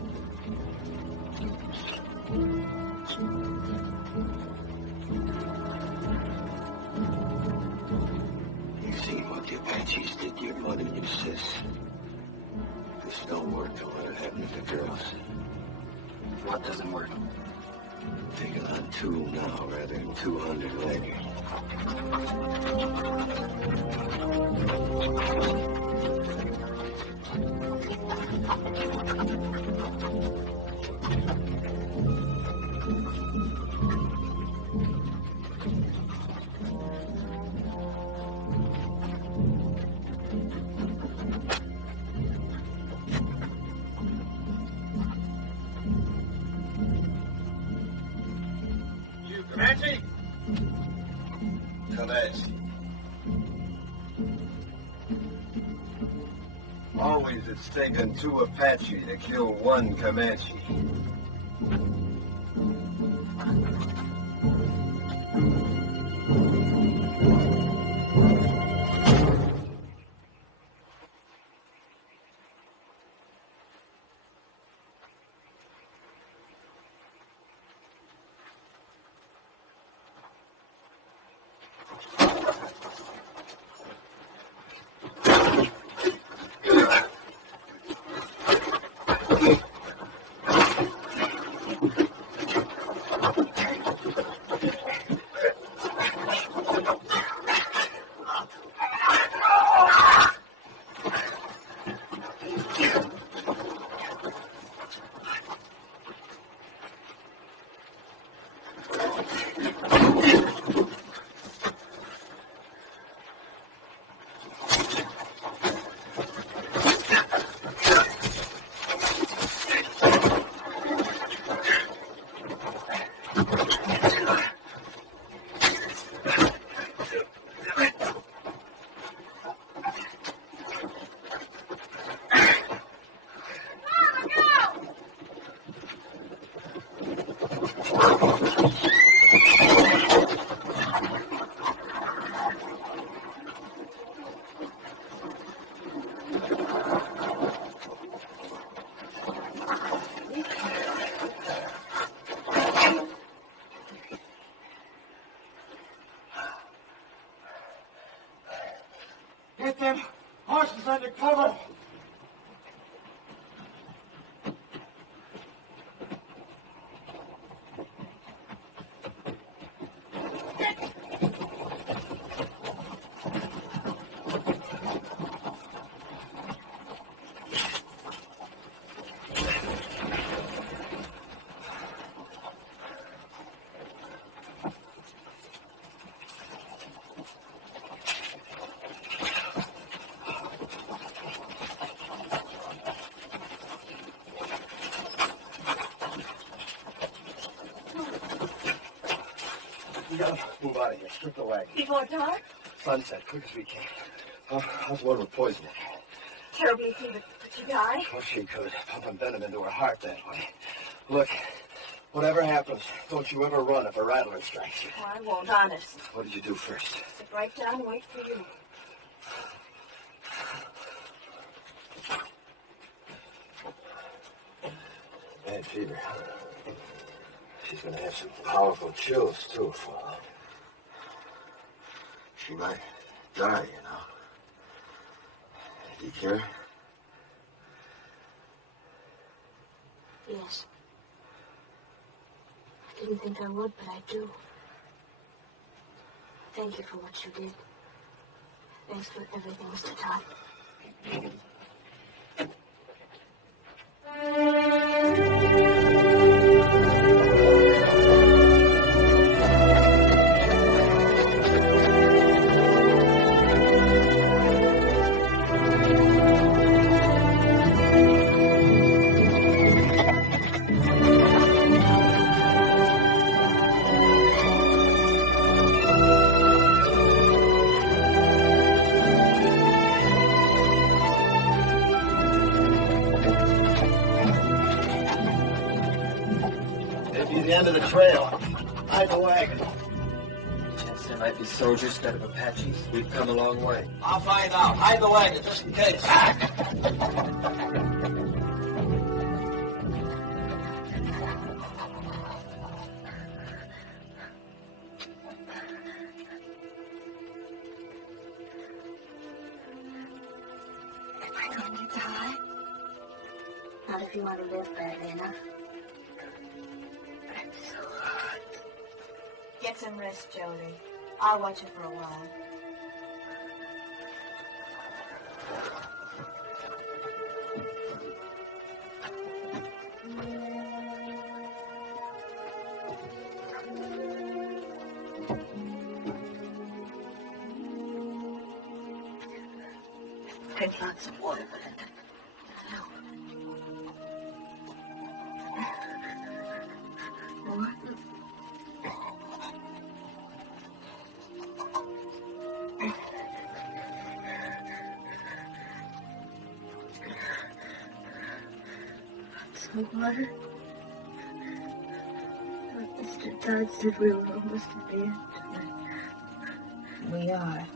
You've seen what the Apaches did to your mother and your sis. This don't work, don't let it happen to the girls. What doesn't work? Taking on 2 now rather than 200 later. You Comanche? Comanche. Always it's taken 2 Apache to kill 1 Comanche. Get them horses under cover. We gotta move out of here. Strip the wagon. Before dark? Sunset, quick as we can. How's one with poison? Terribly fever. Could she die? Oh, she could. Pumping venom into her heart that way. Look, whatever happens, don't you ever run if a rattler strikes you. Oh, I won't, honest. What did you do first? Sit right down and wait for you. Bad fever. She's gonna have some powerful chills, too, for she might die, you know. Do you care? Yes. I didn't think I would, but I do. Thank you for what you did. Thanks for everything, Mr. Todd. the end of the trail. Hide the wagon. Chance there might be soldiers instead of Apaches. We've come a long way. I'll find out. Hide the wagon just in case. Not if you want to live badly enough. I'm so hot. Get some rest, Jody. I'll watch you for a while. Drink lots of water, Belinda. Sweet water. Mr. Todd said we were almost at the end. We are.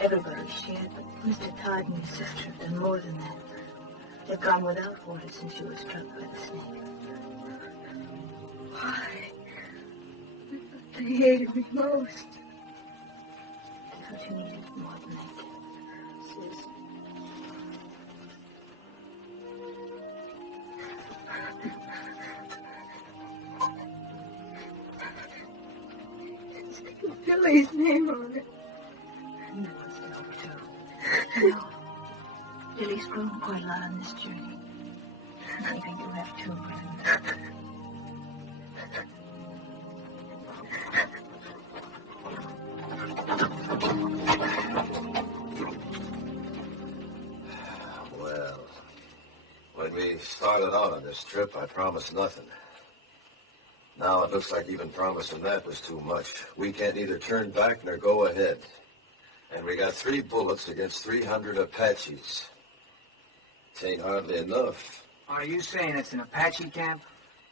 Everybody's shared, but Mr. Todd and his sister have done more than that. They've gone without water since she was struck by the snake. Why? They hated me most. They thought you needed it more than they did. Susan. Billy's name on it. And yours, too. No. Billy's grown quite a lot on this journey. I think you have too, Brenda. Well, when we started out on this trip, I promised nothing. Now it looks like even promising that was too much. We can't neither turn back nor go ahead. And we got 3 bullets against 300 Apaches. It ain't hardly enough. Are you saying it's an Apache camp?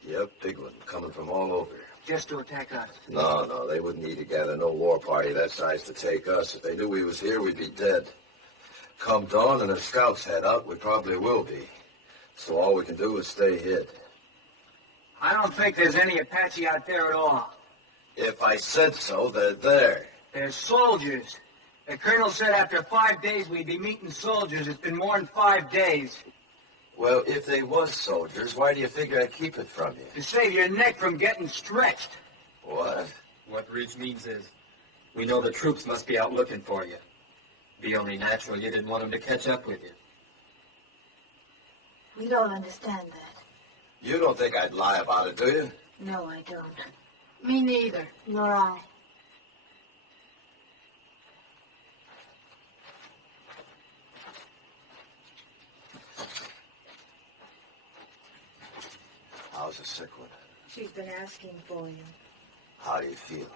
Yep, big one, coming from all over. Just to attack us? No, they wouldn't need to gather no war party that size to take us. If they knew we was here, we'd be dead. Come dawn and if scouts head out, we probably will be. So all we can do is stay hid. I don't think there's any Apache out there at all. If I said so, they're there. They're soldiers. The colonel said after 5 days we'd be meeting soldiers. It's been more than 5 days. Well, if they was soldiers, why do you figure I'd keep it from you? To save your neck from getting stretched. What? What Ridge means is, we know the troops must be out looking for you. Be only natural you didn't want them to catch up with you. We don't understand that. You don't think I'd lie about it, do you? No, I don't. Me neither. Nor I. How's the sick one? She's been asking for you. How do you feel?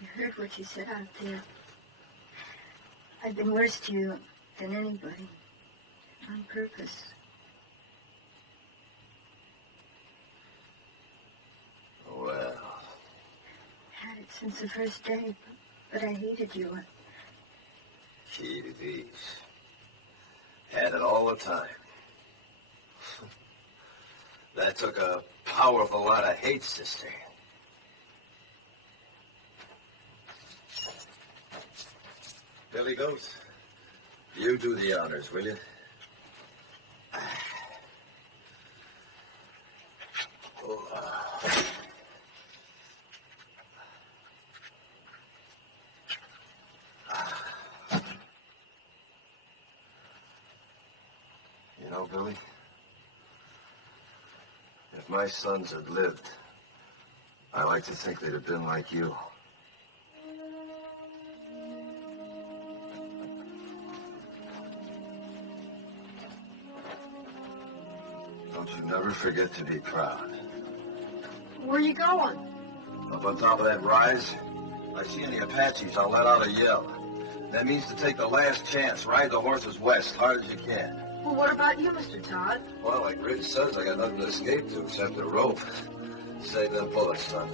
You heard what she said out there. I've been worse to you than anybody. On purpose. Well. Had it since the first day, but I hated you. Jeez. Had it all the time. That took a powerful lot of hate, sister. Billy Goat, you do the honors, will you? You know, Billy, if my sons had lived, I like to think they'd have been like you. Don't you never forget to be proud. Where are you going? Up on top of that rise, I see any Apaches, I'll let out a yell. That means to take the last chance, ride the horses west, hard as you can. Well, what about you, Mr. Todd? Well, like Ridge says, I got nothing to escape to except the rope. Save them bullets, son.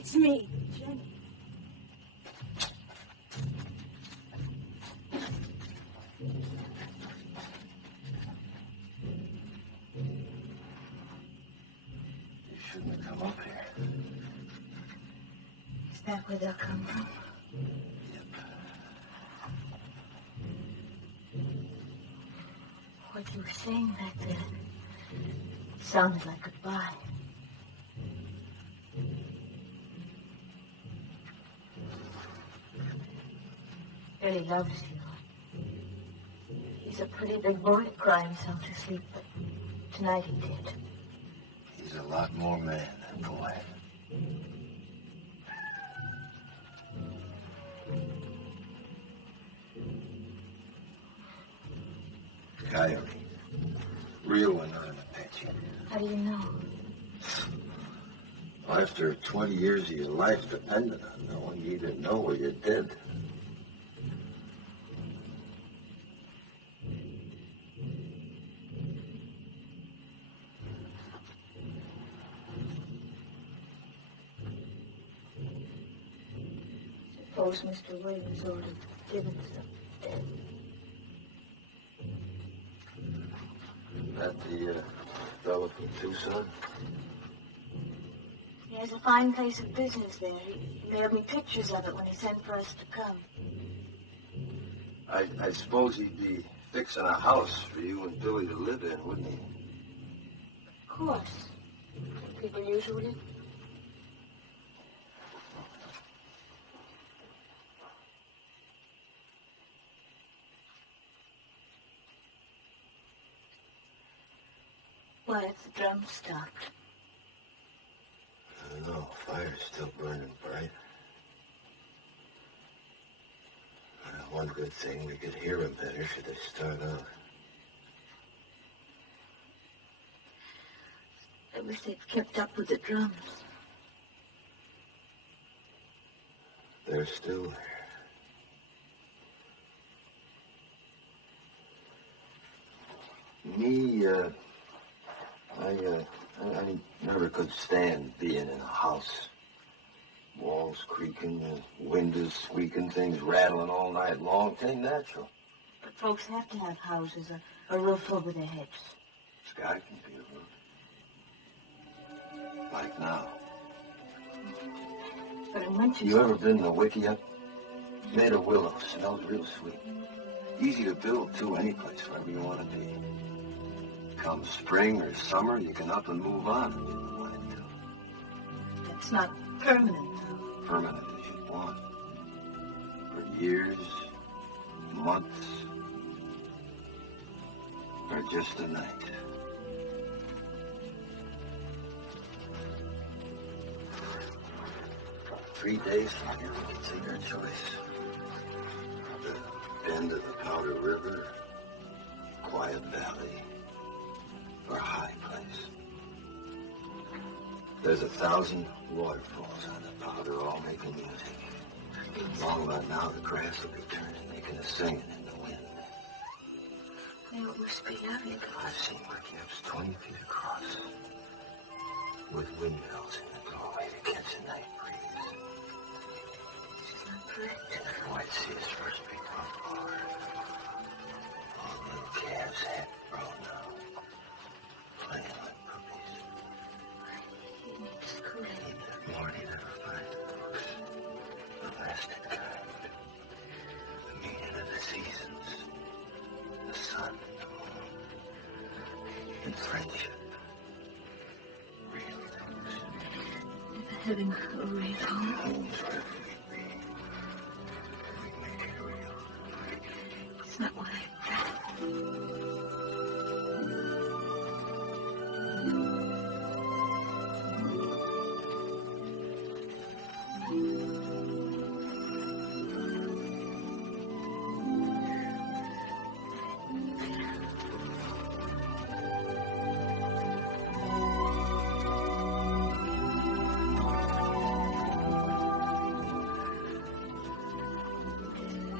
It's me, Jenny. You shouldn't have come up here. Is that where they'll come from? What you were saying back there sounded like goodbye. Really loves you. He's a pretty big boy to cry himself to sleep, but tonight he did. He's a lot more man than boy. Coyote. Real one, not an Apache. How do you know? After 20 years of your life depended on knowing, you didn't know or you're dead. Suppose Mr. Williams ordered Gibbons dead. That the fellow from Tucson? He has a fine place of business there. He mailed me pictures of it when he sent for us to come. I suppose he'd be fixing a house for you and Billy to live in, wouldn't he? Of course. People usually. Why have the drums stopped? I don't know. Fire's still burning bright. One good thing, we could hear him better should they start out. I wish they'd kept up with the drums. They're still there. Me, I never could stand being in a house. Walls creaking, windows squeaking, things rattling all night long. It ain't natural. But folks have to have houses, a roof over their heads. Sky can be a roof. Like now. But in winter... You ever been to Wickiup? Made of willow. Smells real sweet. Easy to build, too, any place, wherever you want to be. Come spring or summer, you can up and move on if you wanted to. It's not permanent. Permanent as you want. For years, months, or just a night. Three days from here, we can take our choice. The bend of the Powder River, quiet valley, or a high place. There's 1,000 waterfalls on the Powder, all making music. Long about now, the grass will be turning, making a singing in the wind. They must be lovely. I've seen Wickiups 20 feet across, with windmills in the doorway to catch a night breeze. It's not correct. And if White Sea is first big on water, his head grow now. Playing like puppies. He needs schooling. More than ever find the books. The lasted kind. The meaning of the seasons. The sun and the moon. And friendship. Real things. Never having a real home. Homes where we be. We make it real. It's not what I've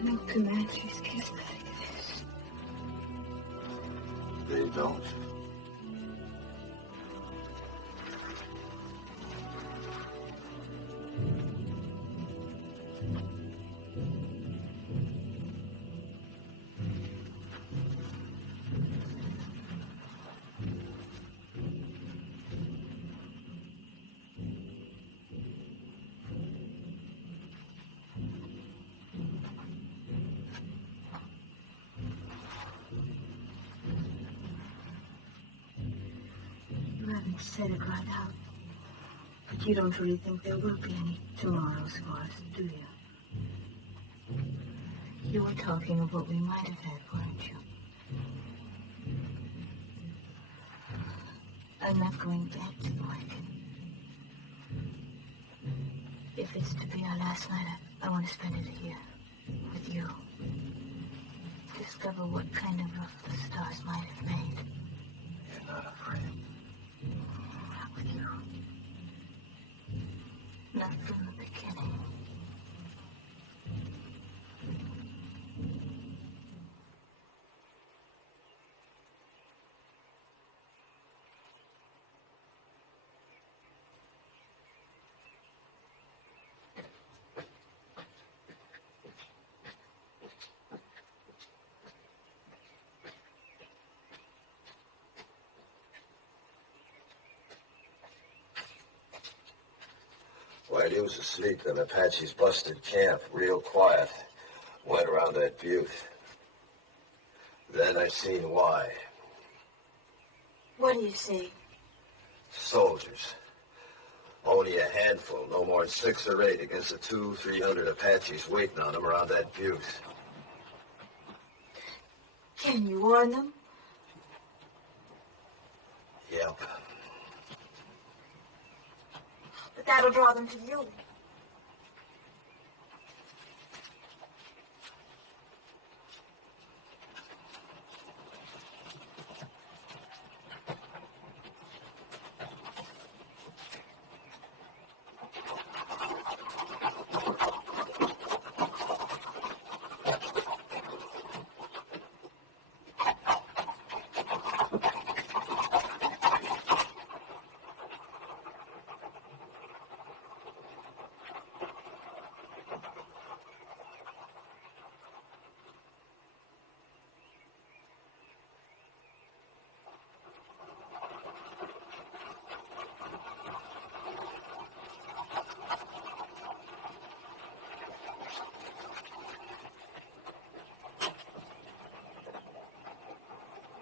no Comanches kiss like this. They don't. You haven't said it right out. But you don't really think there will be any tomorrows for us, do you? You were talking of what we might have had, weren't you? I'm not going back to the wagon. If it's to be our last night, I want to spend it here, with you. Discover what kind of roof the stars might have made. You're not afraid. Not with you. Not from the beginning. While he was asleep, them Apaches busted camp real quiet. Went around that butte. Then I seen why. What do you see? Soldiers. Only a handful, no more than 6 or 8 against the 200-300 Apaches waiting on them around that butte. Can you warn them? Yep. But that'll draw them to you.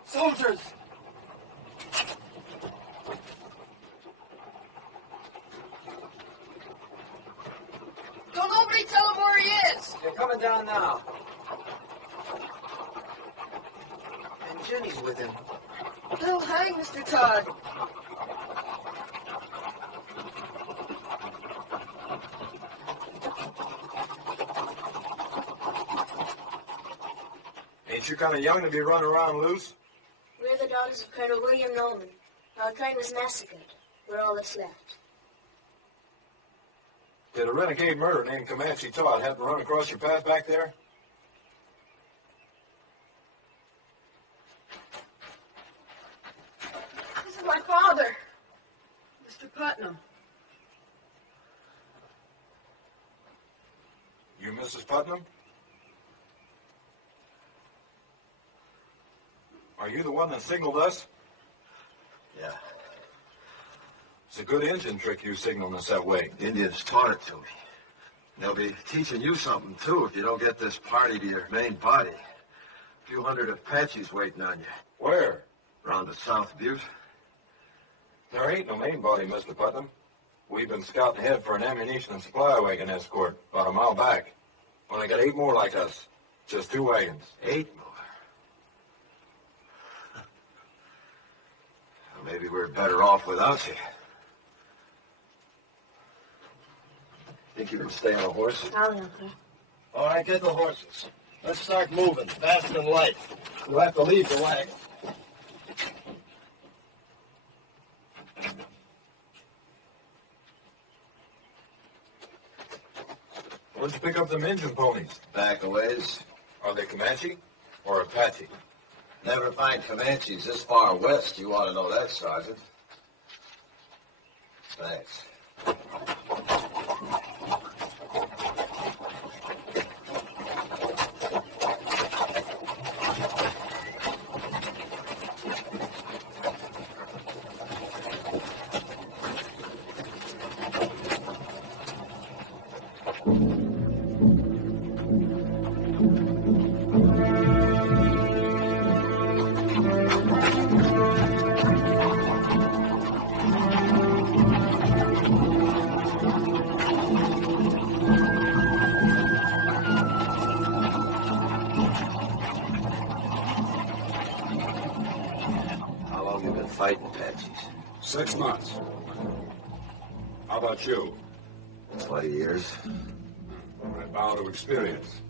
Soldiers! Don't nobody tell him where he is! They're coming down now. And Jenny's with him. They'll hang Mr. Todd. Ain't you kind of young to be running around loose? We're the daughters of Colonel William Norman. Our clan was massacred. We're all that's left. Did a renegade murderer named Comanche Todd happen to run across your path back there? This is my father, Mr. Putnam. You Mrs. Putnam? Are you the one that signaled us? Yeah. It's a good engine trick you signaling us that way. The Indians taught it to me. They'll be teaching you something, too, if you don't get this party to your main body. A few hundred Apaches waiting on you. Where? Around the South Butte. There ain't no main body, Mr. Putnam. We've been scouting ahead for an ammunition and supply wagon escort about a mile back. Only got 8 more like us. Just 2 wagons. 8 more? Well, maybe we're better off without you. Think you can stay on a horse? I'll help her. All right, get the horses. Let's start moving, fast and light. You'll have to leave the wagon. Where'd you pick up them engine ponies? Back a ways. Are they Comanche or Apache? Never find Comanches this far west. You ought to know that, Sergeant. Thanks. Fighting Apaches. 6 months. How about you? 20 years. I bow to experience.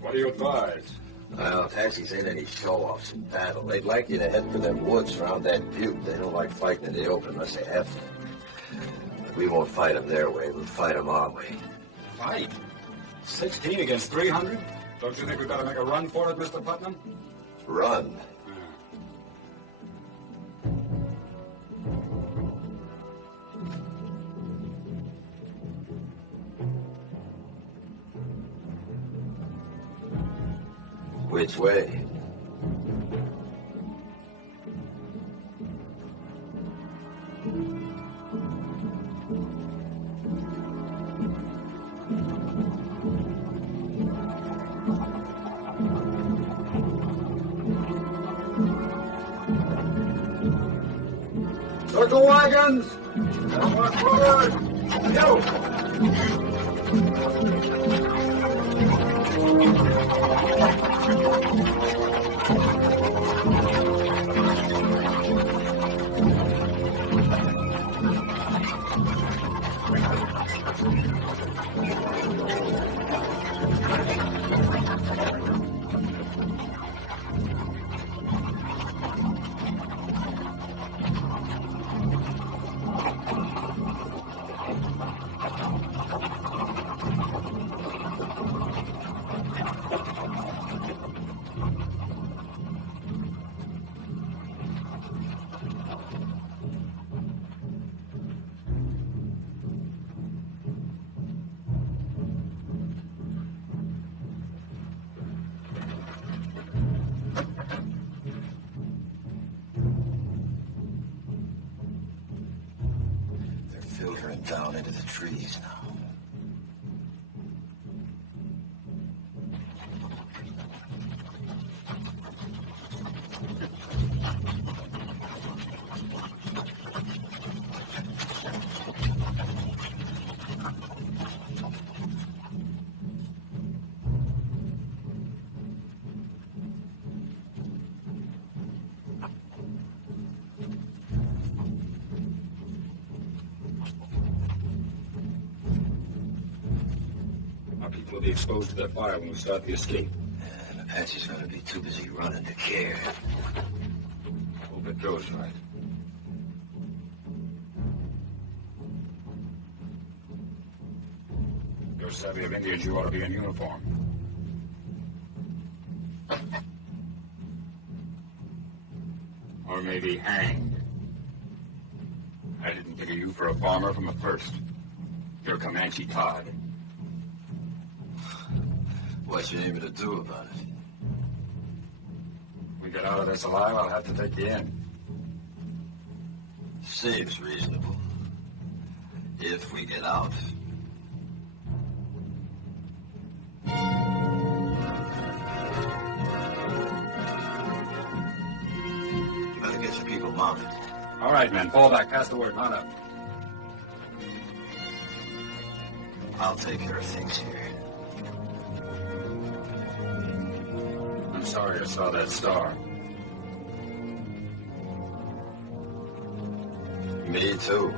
What do you advise? Well, Apaches ain't any show-offs in battle. They'd like you to head for them woods around that butte. They don't like fighting in the open unless they have to. But we won't fight them their way. We'll fight them our way. Fight? 16 against 300? Don't you think we better make a run for it, Mr. Putnam? Run? Which way? Circle wagons! Come forward! Yo! Filtering down into the trees now. We'll be exposed to that fire when we start the escape. And Apache's gonna be too busy running to care. Hope it goes right. You're savvy of Indians, you ought to be in uniform. Or maybe hanged. I didn't think of you for a farmer from the first. You're Comanche Todd. What you aiming to do about it? We get out of this alive, I'll have to take you in. Seems reasonable. If we get out. You better get your people mounted. All right, men, fall back. Pass the word. Mount up. I'll take care of things here. I'm sorry I saw that star. Me too.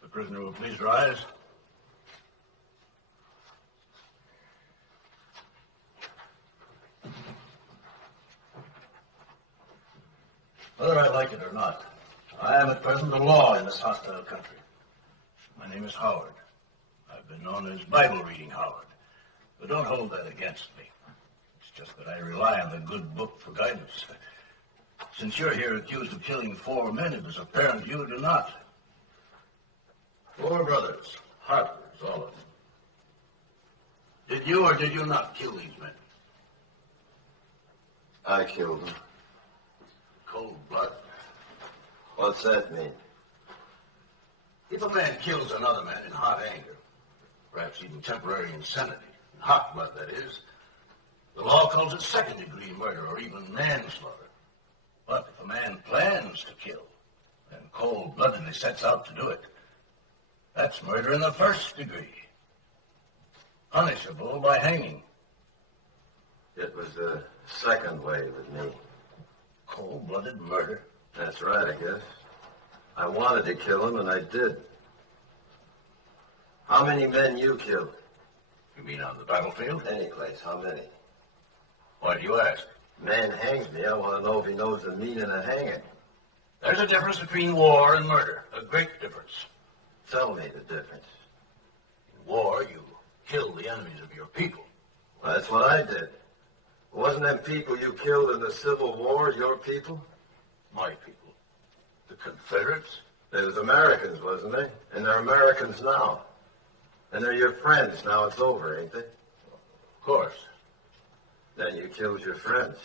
The prisoner will please rise. Whether I like it or not, I am at present the law in this hostile country. My name is Howard. I've been known as Bible Reading Howard. But don't hold that against me. It's just that I rely on the good book for guidance. Since you're here accused of killing 4 men, it is apparent you do not. 4 brothers, Harpers, all of them. Did you or did you not kill these men? I killed them. Cold blood. What's that mean? If a man kills another man in hot anger, perhaps even temporary insanity, in hot blood that is, the law calls it second-degree murder or even manslaughter. But if a man plans to kill and cold-bloodedly sets out to do it, that's murder in the first degree, punishable by hanging. It was the second way with me. Cold-blooded murder? That's right, I guess. I wanted to kill him, and I did. How many men you killed? You mean on the battlefield? Any place. How many? Why do you ask? Man hangs me. I want to know if he knows the meaning of hanging. There's a difference between war and murder. A great difference. Tell me the difference. In war, you kill the enemies of your people. Well, that's what I did. Wasn't them people you killed in the Civil War your people? My people. The Confederates? They was Americans, wasn't they? And they're Americans now. And they're your friends. Now it's over, ain't they? Of course. Then you killed your friends.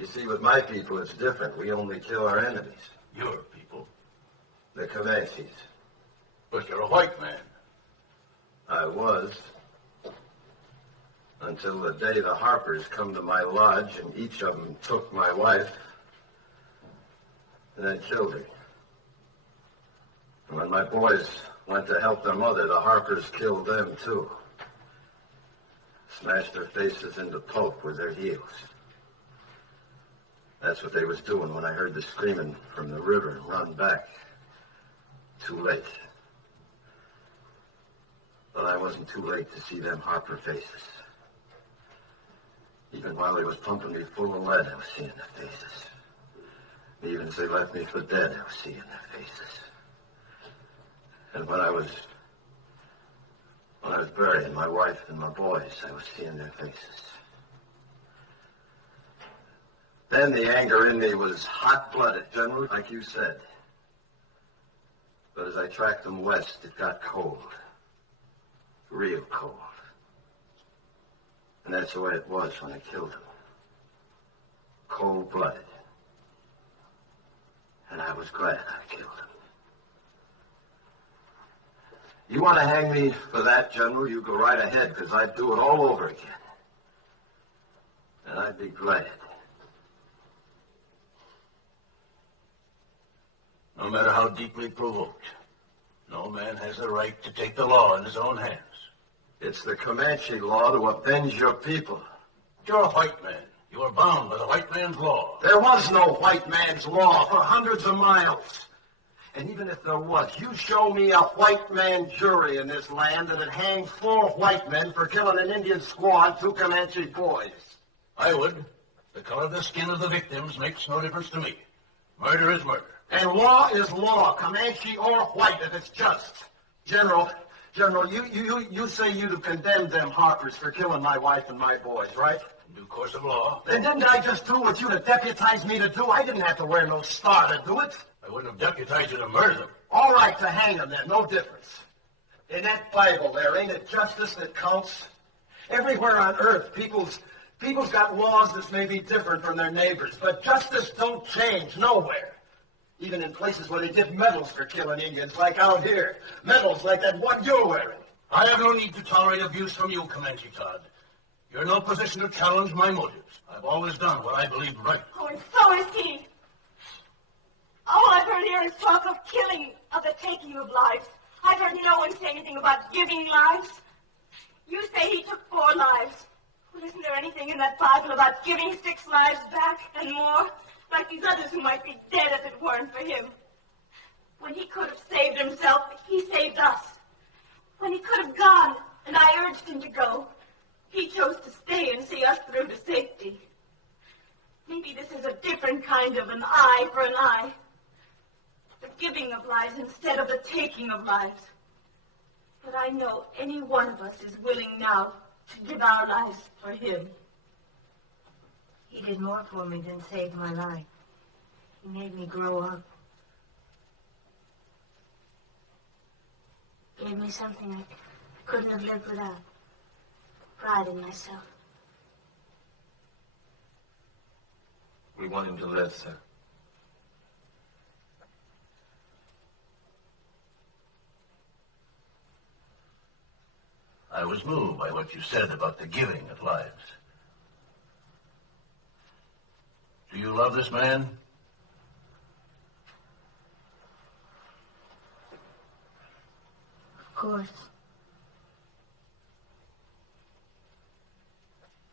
You see, with my people, it's different. We only kill our enemies. Your people? The Comanches. But you're a white man. I was. Until the day the Harpers come to my lodge and each of them took my wife and then killed her. And when my boys went to help their mother, the Harpers killed them too. Smashed their faces into pulp with their heels. That's what they was doing when I heard the screaming from the river and run back. Too late. But I wasn't too late to see them Harper faces. Even while they was pumping me full of lead, I was seeing their faces. Even as they left me for dead, I was seeing their faces. And when I was burying my wife and my boys, I was seeing their faces. Then the anger in me was hot-blooded, General, like you said. But as I tracked them west, it got cold. Real cold. And that's the way it was when I killed them. Cold-blooded. And I was glad I killed them. You want to hang me for that, General, you go right ahead, because I'd do it all over again. And I'd be glad. No matter how deeply provoked, no man has the right to take the law in his own hands. It's the Comanche law to avenge your people. You're a white man. You are bound by the white man's law. There was no white man's law for hundreds of miles. And even if there was, you show me a white man jury in this land that'd hang 4 white men for killing an Indian squaw and 2 Comanche boys. I would. The color of the skin of the victims makes no difference to me. Murder is murder. And law is law, Comanche or white, if it's just. General, you say you'd condemn them Harpers for killing my wife and my boys, right? In due course of law. Then didn't I just do what you'd have deputized me to do? I didn't have to wear no star to do it. I wouldn't have deputized you to murder them. All right, to hang them then, no difference. In that Bible there, ain't it justice that counts? Everywhere on earth, people's got laws that may be different from their neighbors, but justice don't change nowhere. Even in places where they give medals for killing Indians, like out here. Medals like that one you're wearing. I have no need to tolerate abuse from you, Comanche Todd. You're in no position to challenge my motives. I've always done what I believed right. Oh, and so is he. All I've heard here is talk of killing, of the taking of lives. I've heard no one say anything about giving lives. You say he took 4 lives. Well, isn't there anything in that Bible about giving 6 lives back and more? Like these others who might be dead if it weren't for him. When he could have saved himself, he saved us. When he could have gone, and I urged him to go, he chose to stay and see us through to safety. Maybe this is a different kind of an eye for an eye. The giving of lives instead of the taking of lives. But I know any one of us is willing now to give our lives for him. He did more for me than save my life. He made me grow up. Gave me something I couldn't have lived without. Pride in myself. We want him to live, sir. I was moved by what you said about the giving of lives. Do you love this man? Of course.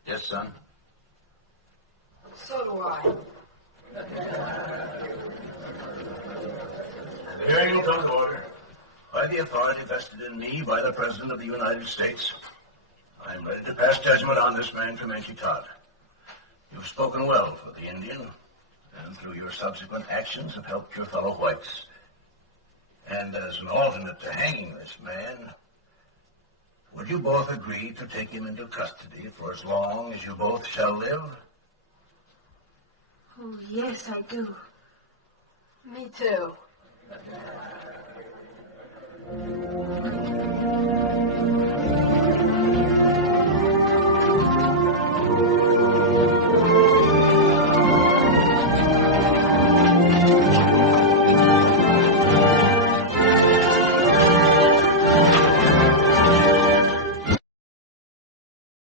Yes, son? So do I. The hearing will come to order. By the authority vested in me by the President of the United States, I am ready to pass judgment on this man, Comanche Todd. You've spoken well for the Indian, and through your subsequent actions have helped your fellow whites. And as an alternate to hanging this man, would you both agree to take him into custody for as long as you both shall live? Oh, yes, I do. Me too.